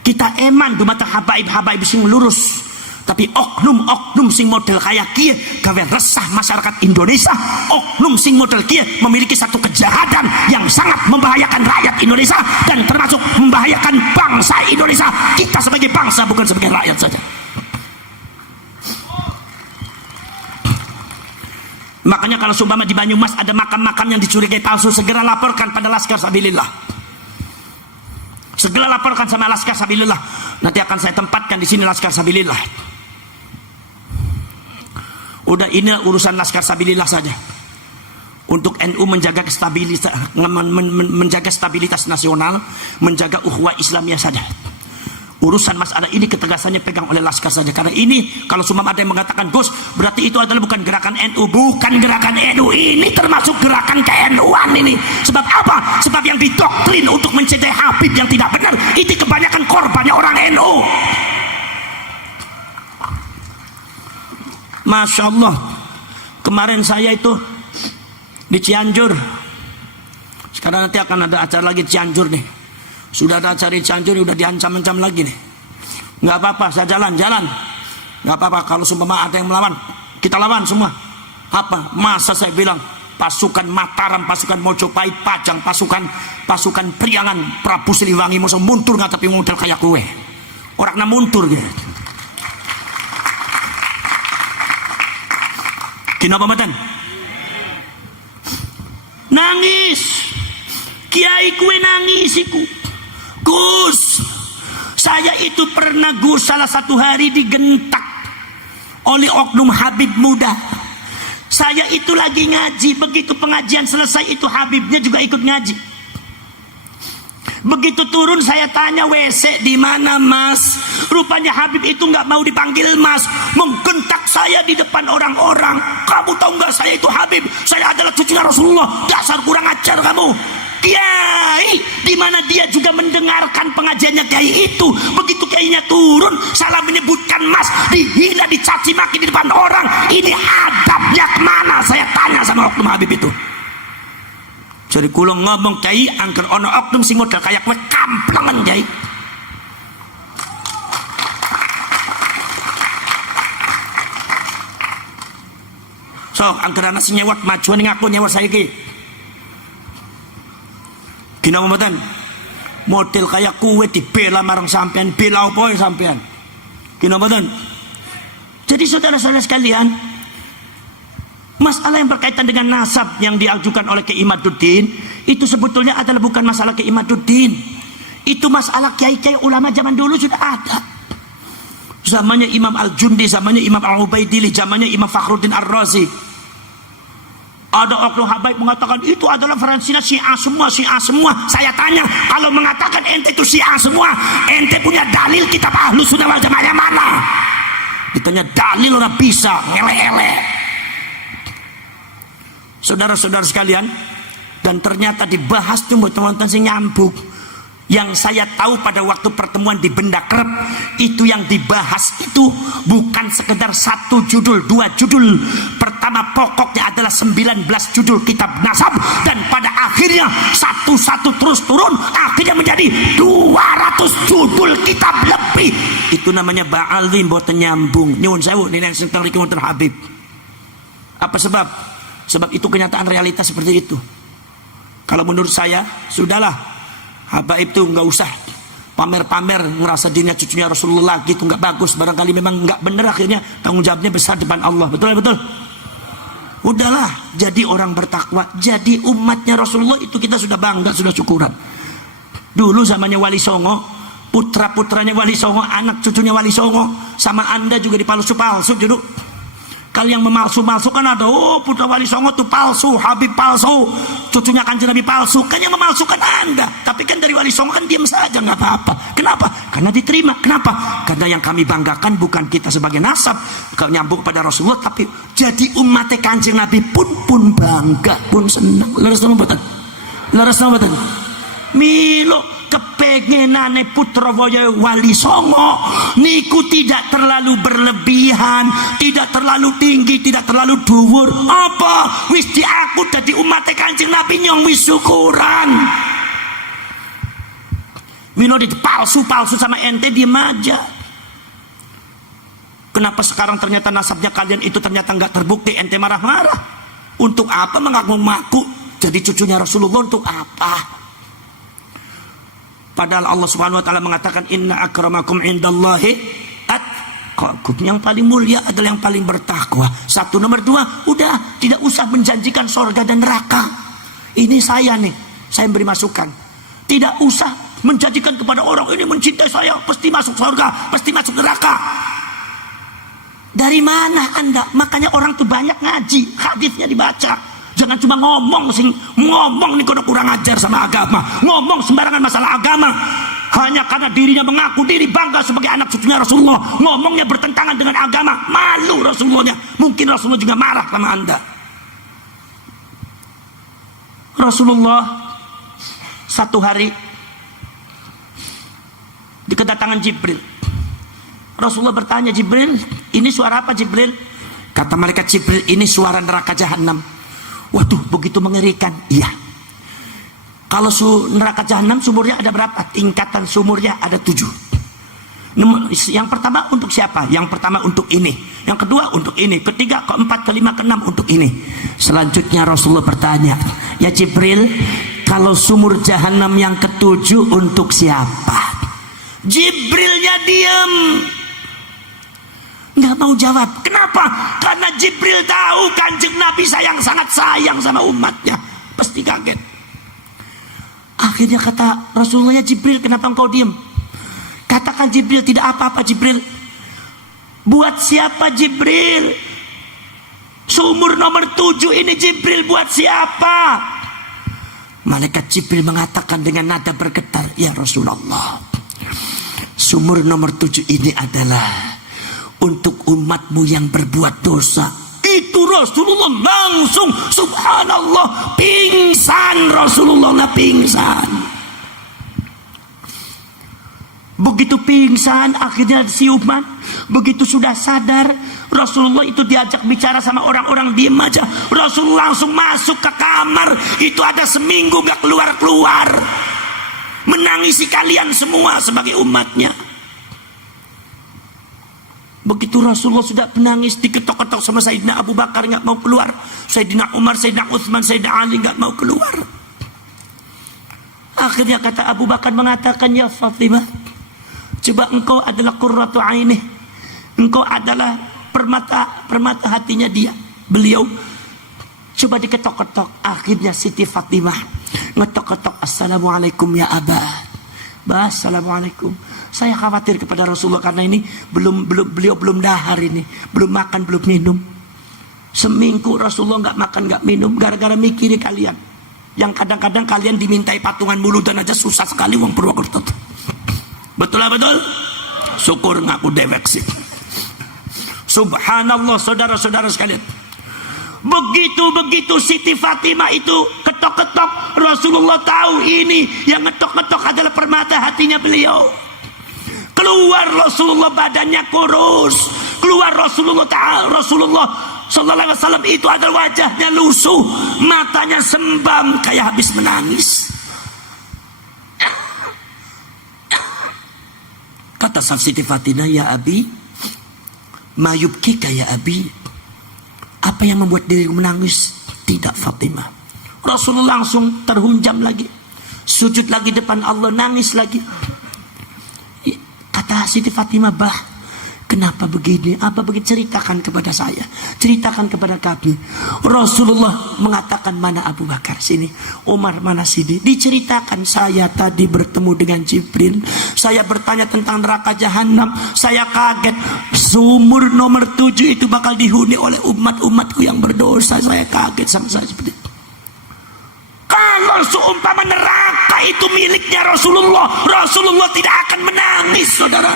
Kita eman dumata habaib-habaib sing lurus. Tapi oknum-oknum sing model kayak kia gawe resah masyarakat Indonesia. Oknum sing model kia memiliki satu kejahatan yang sangat membahayakan rakyat Indonesia dan termasuk membahayakan bangsa Indonesia. Kita sebagai bangsa, bukan sebagai rakyat saja. Makanya kalau seumpama di Banyumas ada makam-makam yang dicurigai palsu, segera laporkan pada Laskar Sabilillah. Segera laporkan sama Laskar Sabilillah. Nanti akan saya tempatkan di sini Laskar Sabilillah. Udah, ini urusan Laskar Sabilillah saja. Untuk NU menjaga stabilitas, menjaga stabilitas nasional, menjaga ukhuwah Islamiyah saja. Urusan masalah ini ketegasannya pegang oleh Laskar saja. Karena ini kalau cuma ada yang mengatakan Gus, berarti itu adalah bukan gerakan NU. Bukan gerakan NU, ini termasuk gerakan ke-NU-an ini. Sebab apa? Sebab yang didoktrin untuk mencintai Habib yang tidak benar, itu kebanyakan korbannya orang NU. Masya Allah, kemarin saya itu di Cianjur. Sekarang nanti akan ada acara lagi Cianjur nih. Sudah ada acara Cianjur, udah diancam-ancam lagi nih. Nggak apa-apa, saya jalan-jalan. Nggak apa-apa, kalau sumpah ada yang melawan, kita lawan semua. Apa? Masa saya bilang pasukan Mataram, pasukan Mojopahit, Pajang, pasukan Priangan, Prabu Siliwangi mau muntur nggak tapi model kayak kue. Orangnya muntur gitu. Kenapa matan? Nangis. Kiai kue nangisiku. Gus, saya itu pernah Gus salah satu hari digentak oleh oknum Habib muda. Saya itu lagi ngaji, begitu pengajian selesai itu Habibnya juga ikut ngaji. Begitu turun saya tanya WC di mana Mas? Rupanya Habib itu nggak mau dipanggil Mas, menggentak saya di depan orang-orang. Kamu tahu nggak saya itu Habib? Saya adalah cucunya Rasulullah. Dasar kurang ajar kamu. Kiai, di mana dia juga mendengarkan pengajiannya kiai itu. Begitu kiainya turun, salah menyebutkan Mas, dihina, dicaci maki di depan orang. Ini adabnya kemana? Saya tanya sama oknum Habib itu. Jadi kulo ngomong kiai, angker ono oknum sing model kayak kowe kamplengan kiai. So, angker ana sing nyewot majuan ngaku nyewot saiki. Gina mboten model kayak kue dibela marang sampean, bela apa ya sampean? Gina mboten. Jadi saudara-saudara sekalian, masalah yang berkaitan dengan nasab yang diajukan oleh Kiai Imaduddin itu sebetulnya adalah bukan masalah Kiai Imaduddin. Itu masalah kiai-kiai ulama zaman dulu sudah ada. Zamannya Imam Al-Jundi, zamannya Imam Al-Ubaidili, zamannya Imam Fakhruddin Ar-Razi. Ada oknum habaib mengatakan itu adalah Fransina Syiah semua, Syiah semua. Saya tanya, kalau mengatakan ente itu Syiah semua, ente punya dalil kitab Ahlus Sunnah wal Jamaah mana? Ditanya dalil orang bisa, ngele-ele. Saudara-saudara sekalian, dan ternyata dibahas tuh teman-teman sing nyambung. Yang saya tahu pada waktu pertemuan di Benda Krep, itu yang dibahas itu bukan sekedar satu judul, dua judul. Pertama pertama pokoknya adalah 19 judul kitab nasab, dan pada akhirnya satu-satu terus turun, akhirnya menjadi 200 judul kitab lebih. Itu namanya ba'alim boten nyambung. Nyuwun sewu ini yang tentang riki wonten Habib. Apa sebab? Sebab itu kenyataan realitas seperti itu. Kalau menurut saya, sudahlah, habaib itu nggak usah pamer-pamer ngerasa dirinya cucunya Rasulullah gitu, nggak bagus. Barangkali memang nggak benar, akhirnya tanggung jawabnya besar depan Allah. Betul betul. Udahlah, jadi orang bertakwa, jadi umatnya Rasulullah itu kita sudah bangga, sudah syukuran. Dulu zamannya Wali Songo, putra-putranya Wali Songo, anak cucunya Wali Songo, sama Anda juga dipalsu-palsu dulu. Kalau yang memalsu-malsu kan ada, oh putra Wali Songo itu palsu, Habib palsu, cucunya Kanjeng Nabi palsu. Kan yang memalsukan Anda. Tapi kan dari Wali Songo kan diam saja, nggak apa-apa. Kenapa? Karena diterima. Kenapa? Karena yang kami banggakan bukan kita sebagai nasab, kalau nyambung kepada Rasulullah, tapi jadi umat Kanjeng Nabi pun bangga, pun senang. Leres nama betul. Leres nama betul. Milo kepengenane putra Wali Songo niku tidak terlalu berlebihan, tidak terlalu tinggi, tidak terlalu dhuwur. Apa? Wis diaku dadi umat Kanjeng Nabi nyong wis syukuran. Mino palsu-palsu sama ente diem aja. Kenapa sekarang ternyata nasabnya kalian itu ternyata nggak terbukti, ente marah-marah? Untuk apa mengaku-ngaku jadi cucunya Rasulullah, untuk apa? Padahal Allah Subhanahu wa taala mengatakan inna akramakum indallahi atqakum. Yang paling mulia adalah yang paling bertakwa. Satu, nomor dua, udah tidak usah menjanjikan surga dan neraka. Ini saya nih, saya beri masukan. Tidak usah menjanjikan kepada orang ini mencintai saya pasti masuk surga, pasti masuk neraka. Dari mana Anda? Makanya orang tuh banyak ngaji, hadisnya dibaca. Jangan cuma ngomong nih kalau kurang ajar sama agama, ngomong sembarangan masalah agama hanya karena dirinya mengaku diri bangga sebagai anak cucunya Rasulullah, ngomongnya bertentangan dengan agama, malu Rasulullahnya. Mungkin Rasulullah juga marah sama Anda. Rasulullah satu hari di kedatangan Jibril. Rasulullah bertanya, Jibril, ini suara apa Jibril? Kata malaikat Jibril, ini suara neraka jahanam. Waduh, begitu mengerikan. Iya. Kalau neraka jahanam sumurnya ada berapa? Tingkatan sumurnya ada 7. Yang pertama untuk siapa? Yang pertama untuk ini. Yang kedua untuk ini. Ketiga, keempat, kelima, keenam untuk ini. Selanjutnya Rasulullah bertanya, ya Jibril, kalau sumur jahanam yang ke-7 untuk siapa? Jibrilnya diam, nggak mau jawab. Kenapa? Karena Jibril tahu Kanjeng Nabi sangat sayang sama umatnya. Pasti kaget. Akhirnya kata Rasulullah, ya Jibril, kenapa engkau diam? Katakan Jibril, tidak apa-apa Jibril. Buat siapa Jibril? Sumur nomor 7 ini Jibril buat siapa? Malaikat Jibril mengatakan dengan nada bergetar, ya Rasulullah, sumur nomor 7 ini adalah untuk umatmu yang berbuat dosa. Itu Rasulullah langsung subhanallah pingsan. Rasulullah pingsan. Begitu pingsan akhirnya siuman. Begitu sudah sadar, Rasulullah itu diajak bicara sama orang-orang, diem aja. Rasulullah langsung masuk ke kamar. Itu ada seminggu gak keluar-keluar, menangisi kalian semua sebagai umatnya. Begitu Rasulullah sudah menangis, diketok-ketok sama Sayyidina Abu Bakar, nggak mau keluar. Sayyidina Umar, Sayyidina Utsman, Sayyidina Ali nggak mau keluar. Akhirnya kata Abu Bakar mengatakan, ya Fatimah, coba engkau adalah qurratu ainih, engkau adalah permata hatinya dia, beliau. Coba diketok-ketok. Akhirnya Siti Fatimah ngetok-ketok, assalamualaikum ya Abah. Bah, assalamualaikum. Saya khawatir kepada Rasulullah karena ini beliau belum dahar, ini belum makan belum minum. Seminggu Rasulullah nggak makan nggak minum gara-gara mikiri kalian. Yang kadang-kadang kalian dimintai patungan muludan aja susah sekali uang Purwokerto. Betul lah betul. Syukur ngaku dewek sih. Subhanallah saudara-saudara sekalian. Begitu Siti Fatimah itu ketok-ketok, Rasulullah tahu ini yang ngetok-ngetok adalah permata hatinya beliau. Keluar Rasulullah badannya kurus, keluar Rasulullah Sallallahu alaihi wasallam itu adalah wajahnya lusuh, matanya sembam kayak habis menangis. Kata Siti Fatimah, ya Abi, ma yubkika ya Abi, apa yang membuat diriku menangis? Tidak Fatimah. Rasulullah langsung terhunjam lagi, sujud lagi depan Allah, nangis lagi. Kata Siti Fatimah, bah, kenapa begini? Apa begitu? Ceritakan kepada saya, ceritakan kepada kami. Rasulullah mengatakan, mana Abu Bakar sini, Umar mana sini. Diceritakan, saya tadi bertemu dengan Jibril, saya bertanya tentang neraka jahanam, saya kaget sumur nomor 7 itu bakal dihuni oleh umat-umatku yang berdosa. Saya kaget sama saya seperti itu. Kalau seumpama neraka itu miliknya Rasulullah, Rasulullah tidak akan menangis, saudara.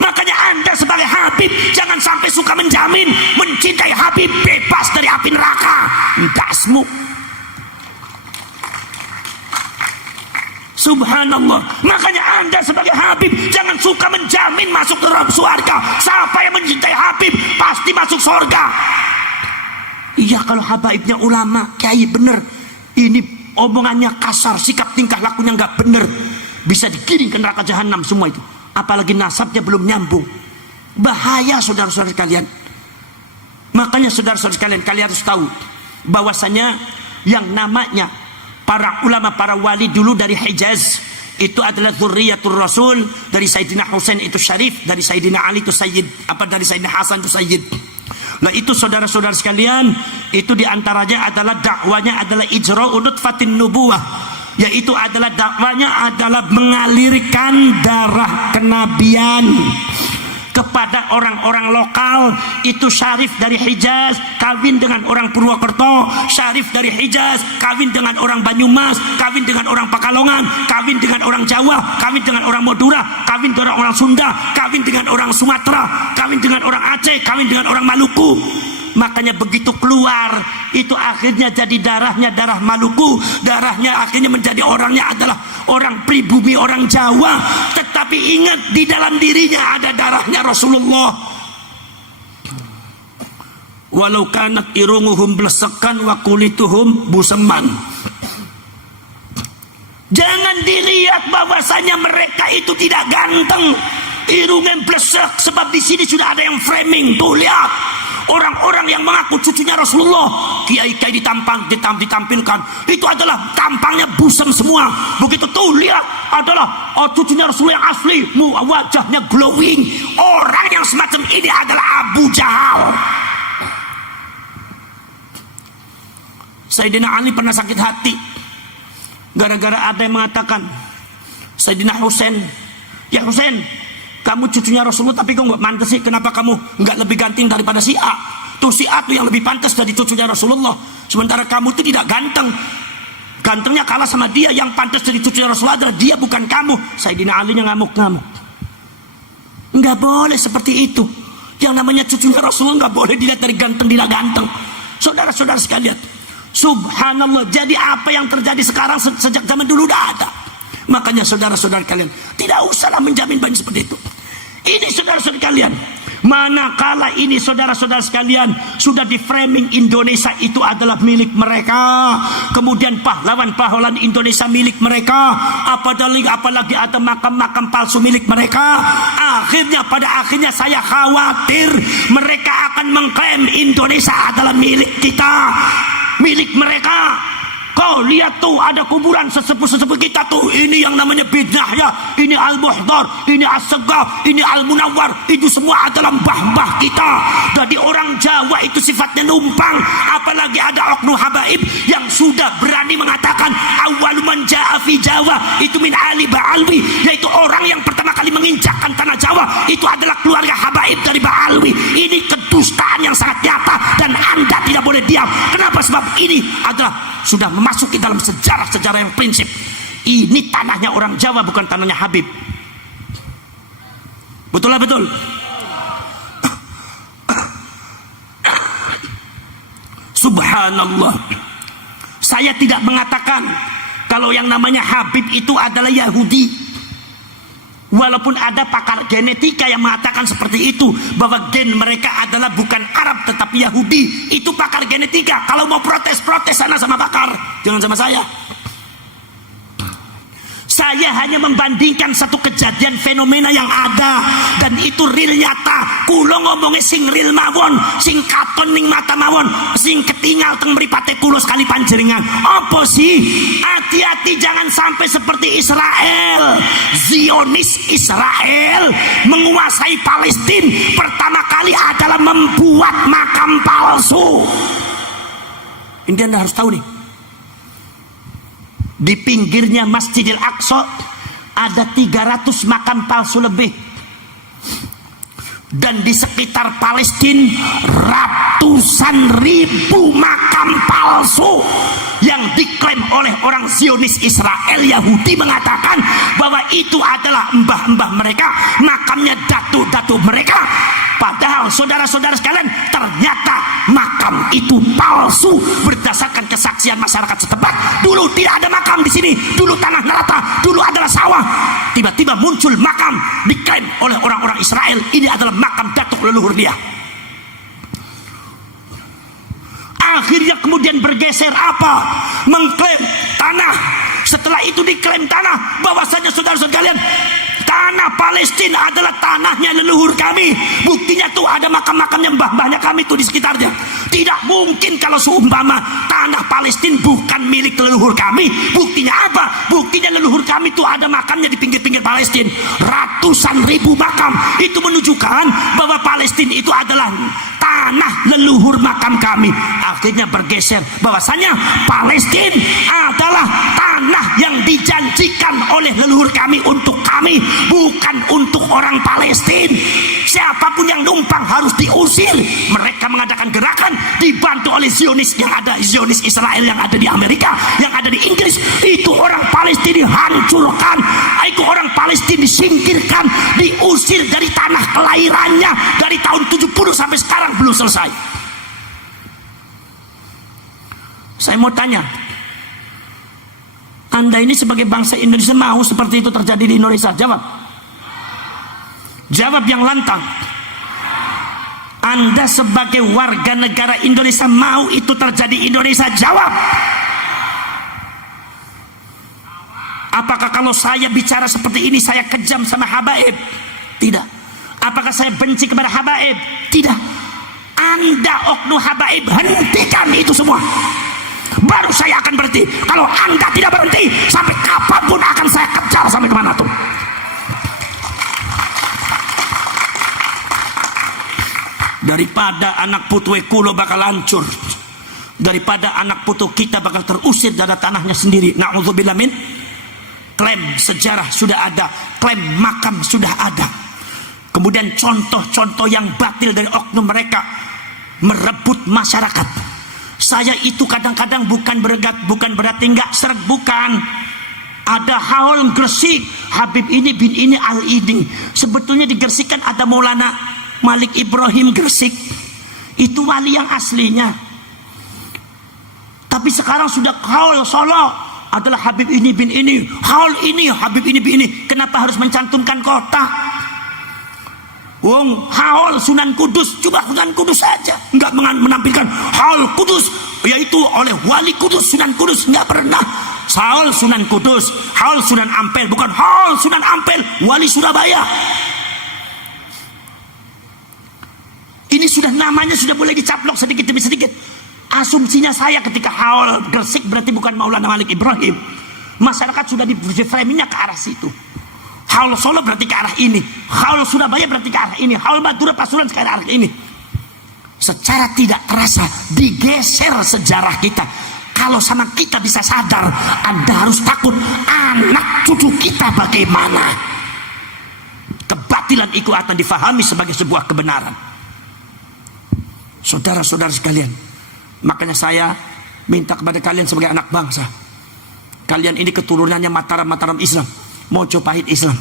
Makanya Anda sebagai Habib jangan sampai suka menjamin mencintai Habib bebas dari api neraka. Gasmu. Subhanallah. Makanya Anda sebagai Habib jangan suka menjamin masuk ke dalam surga. Siapa yang mencintai Habib pasti masuk surga. Iya, kalau habaibnya ulama, kiai bener, ini omongannya kasar, sikap tingkah lakunya nggak bener, bisa digiring ke neraka jahanam semua itu. Apalagi nasabnya belum nyambung. Bahaya saudara-saudara sekalian. Makanya saudara-saudara sekalian, kalian harus tahu bahwasanya yang namanya para ulama, para wali dulu dari Hijaz itu adalah dzurriyyatur Rasul. Dari Sayyidina Husain itu Syarif, dari Sayyidina Ali itu Sayyid, dari Sayyidina Hasan itu Sayyid. Nah itu saudara-saudara sekalian, itu diantaranya adalah dakwanya adalah ijra'u nutfatin nubuwah, yaitu adalah dakwanya adalah mengalirkan darah kenabian kepada orang-orang lokal. Itu Syarif dari Hijaz kawin dengan orang Purwokerto, Syarif dari Hijaz kawin dengan orang Banyumas, kawin dengan orang Pakalongan, kawin dengan orang Jawa, kawin dengan orang Madura, kawin dengan orang Sunda, kawin dengan orang Sumatera, kawin dengan orang Aceh, kawin dengan orang Maluku. Makanya begitu keluar itu akhirnya jadi darahnya darah Maluku, darahnya akhirnya menjadi orangnya adalah orang pribumi, orang Jawa. Tetapi ingat, di dalam dirinya ada darahnya Rasulullah. Walau kanat irunguhum blesekan wa kulituhum buseman. Jangan dilihat bahwasanya mereka itu tidak ganteng, irungnya blesek, sebab di sini sudah ada yang framing. Tuh lihat, orang-orang yang mengaku cucunya Rasulullah, kiai-kiai ditampilkan, itu adalah tampangnya busem semua. Begitu tuh lihat, adalah cucunya Rasulullah yang asli, wajahnya glowing. Orang yang semacam ini adalah Abu Jahal. Sayyidina Ali pernah sakit hati gara-gara ada yang mengatakan, Sayyidina Husain, ya Husain, kamu cucunya Rasulullah tapi kok nggak mantas sih? Kenapa kamu nggak lebih ganteng daripada si A? Tuh si A tuh yang lebih pantas dari cucunya Rasulullah. Sementara kamu tuh tidak ganteng. Gantengnya kalah sama dia. Yang pantas dari cucunya Rasulullah adalah dia, bukan kamu. Sayyidina Ali yang ngamuk-ngamuk. Nggak boleh seperti itu. Yang namanya cucunya Rasulullah nggak boleh dilihat dari ganteng tidak ganteng. Saudara-saudara sekalian, subhanallah. Jadi apa yang terjadi sekarang sejak zaman dulu udah ada. Makanya saudara-saudara kalian tidak usahlah menjamin banyak seperti itu. Ini saudara-saudara kalian, manakala ini saudara-saudara sekalian sudah di framing Indonesia itu adalah milik mereka, kemudian pahlawan-pahlawan Indonesia milik mereka, apalagi ada makam-makam palsu milik mereka. Pada akhirnya saya khawatir mereka akan mengklaim Indonesia adalah milik kita, milik mereka. Kau lihat tuh, ada kuburan sesepuh-sesepuh kita tuh. Ini yang namanya bid'ah ya. Ini Al-Muhdar, ini As-Saggah, ini Al-Munawwar. Itu semua adalah mbah-mbah kita. Jadi orang Jawa itu sifatnya numpang. Apalagi ada oknum habaib yang sudah berani mengatakan awwalu man ja'a fi Jawa itu min Ali Ba'alwi, yaitu orang yang pertama kali menginjakkan tanah Jawa itu adalah keluarga habaib dari Ba'alwi. Ini kedustaan yang sangat nyata dan Anda tidak boleh diam. Kenapa? Sebab ini adalah sudah memasuki dalam sejarah-sejarah yang prinsip. Ini tanahnya orang Jawa, bukan tanahnya Habib. Betul lah, betul. Subhanallah. Saya tidak mengatakan kalau yang namanya Habib itu adalah Yahudi. Walaupun ada pakar genetika yang mengatakan seperti itu, bahwa gen mereka adalah bukan Arab tetapi Yahudi. Itu pakar genetika. Kalau mau protes sana sama pakar, jangan sama saya. Saya hanya membandingkan satu kejadian fenomena yang ada, dan itu real nyata. Kulo ngomongnya sing real mawon, sing katon ning mata mawon, sing ketinggal teng mripate kulo sekali panjenengan. Apa sih? Hati-hati jangan sampai seperti Israel. Zionis Israel menguasai Palestina pertama kali adalah membuat makam palsu. Ini Anda harus tahu nih. Di pinggirnya Masjidil Aqsa ada 300 makam palsu lebih, dan di sekitar Palestina ratusan ribu makam palsu yang diklaim oleh orang Zionis Israel Yahudi, mengatakan bahwa itu adalah mbah-mbah mereka, makamnya datu-datu mereka. Padahal saudara-saudara sekalian, ternyata makam itu palsu berdasarkan kesaksian masyarakat setempat. Dulu tidak ada makam di sini, dulu tanah nerata, dulu adalah sawah. Tiba-tiba muncul makam diklaim oleh orang-orang Israel, ini adalah makam datuk leluhur dia. Akhirnya kemudian bergeser apa? Mengklaim tanah. Setelah itu diklaim tanah, bahwasanya saudara-saudara sekalian, tanah Palestina adalah tanahnya leluhur kami. Buktinya tuh ada makam-makamnya mbah-mbahnya kami tuh di sekitarnya. Tidak mungkin kalau seumpama tanah Palestina bukan milik leluhur kami. Buktinya apa? Buktinya leluhur kami tuh ada makamnya di pinggir-pinggir Palestina. Ratusan ribu makam. Itu menunjukkan bahwa Palestina itu adalah tanah leluhur makam kami. Akhirnya bergeser bahwasanya Palestina adalah tanah yang dijanjikan oleh leluhur kami untuk kami, bukan untuk orang Palestina. Siapapun yang numpang harus diusir. Mereka mengadakan gerakan dibantu oleh Zionis yang ada, Zionis Israel yang ada di Amerika, yang ada di Inggris. Itu orang Palestina dihancurkan, itu orang Palestina disingkirkan, diusir dari tanah kelahirannya dari tahun 70 sampai sekarang belum selesai. Saya mau tanya, Anda ini sebagai bangsa Indonesia mau seperti itu terjadi di Indonesia? Jawab yang lantang. Anda sebagai warga negara Indonesia mau itu terjadi di Indonesia? Jawab. Apakah kalau saya bicara seperti ini saya kejam sama habaib? Tidak. Apakah saya benci kepada habaib? Tidak. Anda oknum habaib, hentikan itu semua. Baru saya akan berhenti. Kalau Anda tidak berhenti, sampai kapanpun akan saya kejar sampai kemana tuh. Daripada anak putu kulo bakal hancur, daripada anak putu kita bakal terusir dari tanahnya sendiri. Na'udzubillah min. Klaim sejarah sudah ada, klaim makam sudah ada. Kemudian contoh-contoh yang batil dari oknum mereka merebut masyarakat. Saya itu kadang-kadang bukan berarti nggak seret, bukan. Ada haul Gresik, Habib ini bin ini al ini. Sebetulnya di Gresik kan ada Maulana Malik Ibrahim Gresik, itu wali yang aslinya. Tapi sekarang sudah haul Solo adalah Habib ini bin ini, haul ini Habib ini bin ini. Kenapa harus mencantumkan kota? Wong haul Sunan Kudus, coba Sunan Kudus saja enggak menampilkan haul Kudus, yaitu oleh wali Kudus Sunan Kudus, enggak pernah. Haul Sunan Kudus, haul Sunan Ampel, bukan haul Sunan Ampel wali Surabaya. Ini sudah namanya sudah mulai dicaplok sedikit demi sedikit. Asumsinya saya ketika haul Gresik berarti bukan Maulana Malik Ibrahim. Masyarakat sudah di framingnya ke arah situ. Haul Solo berarti ke arah ini, haul Surabaya berarti ke arah ini, haul Madura Pasuruan ke arah ini. Secara tidak terasa digeser sejarah kita. Kalau sama kita bisa sadar, Anda harus takut anak cucu kita bagaimana. Kebatilan itu akan difahami sebagai sebuah kebenaran. Saudara-saudara sekalian, makanya saya minta kepada kalian sebagai anak bangsa, kalian ini keturunannya Mataram Islam, Mojopahit Islam.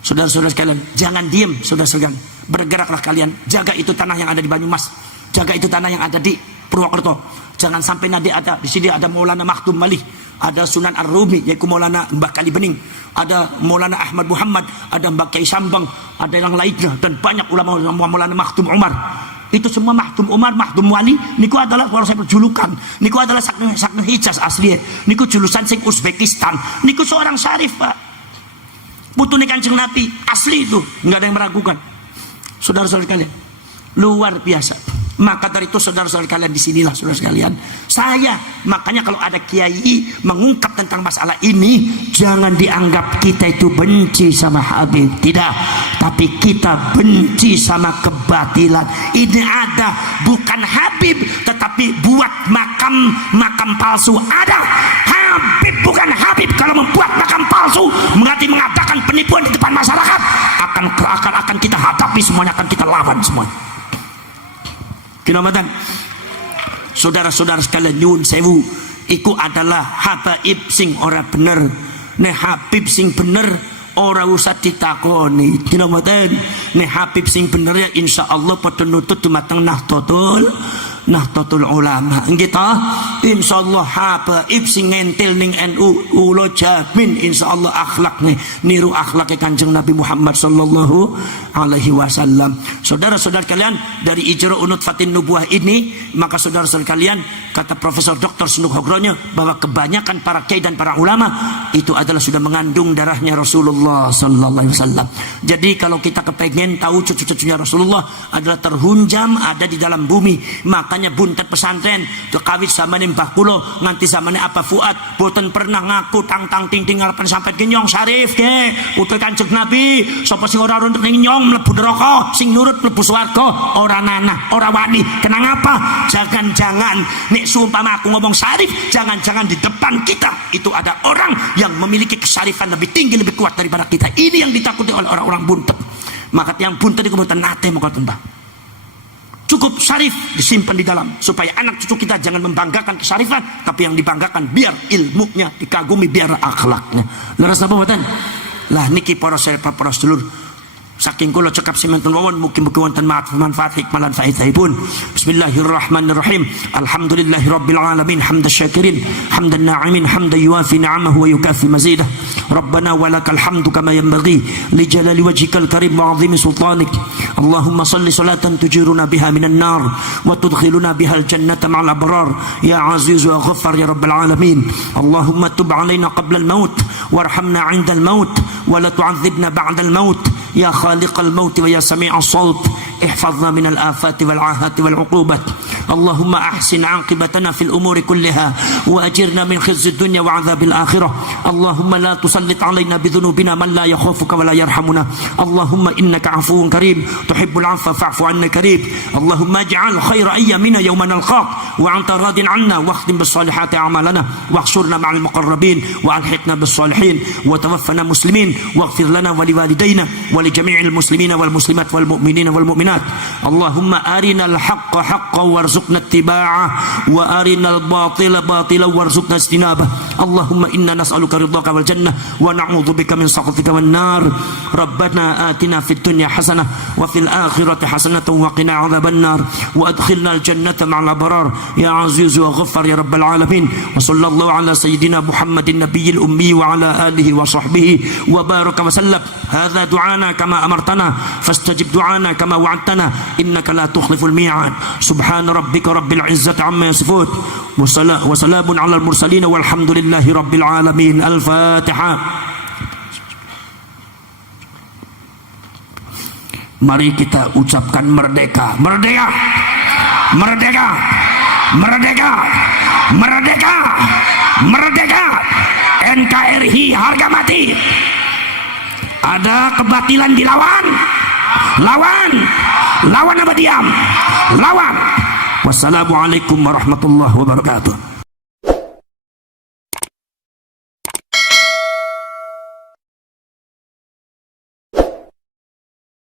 Saudara-saudara sekalian, jangan diem, saudara-saudara, bergeraklah kalian, jaga itu tanah yang ada di Banyumas, jaga itu tanah yang ada di Purwokerto. Jangan sampai nanti ada di sini ada Maulana Maktum Malih, ada Sunan Ar-Rumi yaitu Maulana Mbah Kali Bening, ada Maulana Ahmad Muhammad, ada Mbak Kiai Sambang, ada yang lainnya, dan banyak ulama Maulana Makhdum Umar. Itu semua Makhdum Umar, Makhdum Wali niku adalah kalau saya berjulukan, niku adalah sakna Hijaz asli, niku julusan sing Uzbekistan, niku seorang syarif Pak, putune Kanjeng Nabi asli itu, nggak ada yang meragukan. Saudara-saudara kalian, luar biasa. Maka dari itu saudara-saudara kalian, disinilah saudara sekalian, saya makanya kalau ada kiai mengungkap tentang masalah ini, jangan dianggap kita itu benci sama Habib, tidak, tapi kita benci sama kebatilan. Ini ada bukan Habib, tetapi buat makam palsu ada. Habib bukan Habib kalau membuat makam palsu, mengadakan penipuan di depan masyarakat, akan kita hadapi semuanya, akan kita lawan semuanya. Kinamatan, saudara-saudara sekalian, nyuwun sewu, iku adalah habaib sing ora bener. Nek Habib sing bener ora usah ditakoni. Kinamatan, nek Habib sing bener ya insyaallah padha nutut dumateng Nahdlatul Ulama. Kita insyaallah habaib sing ngentil ning NU ulo jamin insyaallah akhlaknya niru akhlaknya Kanjeng Nabi Muhammad sallallahu alaihi wasallam. Saudara-saudara kalian, dari Ijra Unut Fatin Nubuah ini, maka saudara-saudara kalian, kata Profesor Dr. Snuk Hogronya, bahwa kebanyakan para kiai dan para ulama itu adalah sudah mengandung darahnya Rasulullah sallallahu alaihi wasallam. Jadi kalau kita kepengen tahu cucu-cucunya Rasulullah adalah terhunjam ada di dalam bumi, makanya buntet pesantren tuh kawit sama Mbah Kulo nganti zamane apa Fuad boten pernah ngaku tang ting ngalapan sampai kenyong syarif ke utul Kanjeng Nabi, sapa sing ora nurut ning nyong mlebu neraka, sing nurut mlebu swarga, ora nanah ora wani. Kenang apa? Jangan-jangan nek sumpama aku ngomong syarif, jangan-jangan di depan kita itu ada orang yang memiliki kesyarifan lebih tinggi, lebih kuat daripada kita. Ini yang ditakuti oleh orang-orang buntet. Maka yang buntet itu mboten nate moko tembah. Cukup syarif disimpan di dalam, supaya anak cucu kita jangan membanggakan kesyarifan, tapi yang dibanggakan biar ilmunya dikagumi, biar akhlaknya. Leres napa mboten? Lah niki para sedulur, saking kula cekap semanten wawon, mugi-mugi wonten manfaat hikmah lan faedahipun. Bismillahirrahmanirrahim. Alhamdulillahirabbil alamin, hamdan syakirin, hamdan na'imin, hamdan yuwafi ni'amahu wa yukafi mazidah. Rabbana walakal hamdu kama yanbaghi li jalali wajhikal karim wa 'azimi sultanik. Allahumma salli salatan tujiruna biha minan nar wa tudkhiluna biha al jannata ma'al abrar ya aziz wa ghaffar ya rabbal alamin. Allahumma tub 'alaina qabla al maut warhamna 'inda al maut wa la tu'adzibna ba'da al maut ya خالق الموت ويا سميع الصوت احفظنا من الآفات والعاهات والعقوبات. اللهم أحسن عاقبتنا في الأمور كلها وأجرنا من خزي الدنيا وعذاب الآخرة. اللهم لا تسلط علينا بذنوبنا من لا يخافك ولا يرحمنا. اللهم إنك عفو كريم تحب العفو فاعف عنا كريم. اللهم اجعل خير أيامنا يوم نلقاك وأنت راض عنا، واختم بالصالحات أعمالنا واحشرنا مع المقربين وألحقنا بالصالحين وتوفنا مسلمين، واغفر لنا ولوالدينا ولجميع المسلمين والمسلمات والمؤمنين والمؤمنات. اللهم أرنا الحق حقا وارزقنا اتباعه وأرنا الباطل باطلا وارزقنا اجتنابه. اللهم إنا نسألك رضاك والجنة ونعوذ بك من سخطك والنار. ربنا آتنا في الدنيا حسنة وفي الآخرة حسنة وقنا عذاب النار وأدخلنا الجنة مع الأبرار يا عزيز وغفر يا رب العالمين. وصلى الله على سيدنا محمد النبي الأمي وعلى آله وصحبه وبارك وسلم. هذا دعانا كما أمرتنا فاستجب دعانا كما وعدتنا إنك لا تخلف الميعاد. سبحان ربك رب العزة عما يصفون وسلام على المرسلين والحمد لله رب العالمين. الفاتحة. Mari kita ucapkan merdeka, merdeka, merdeka, merdeka, merdeka, merdeka. NKRI harga mati. Ada kebatilan dilawan, lawan, lawan apa diam, lawan. Wassalamualaikum warahmatullahi wabarakatuh.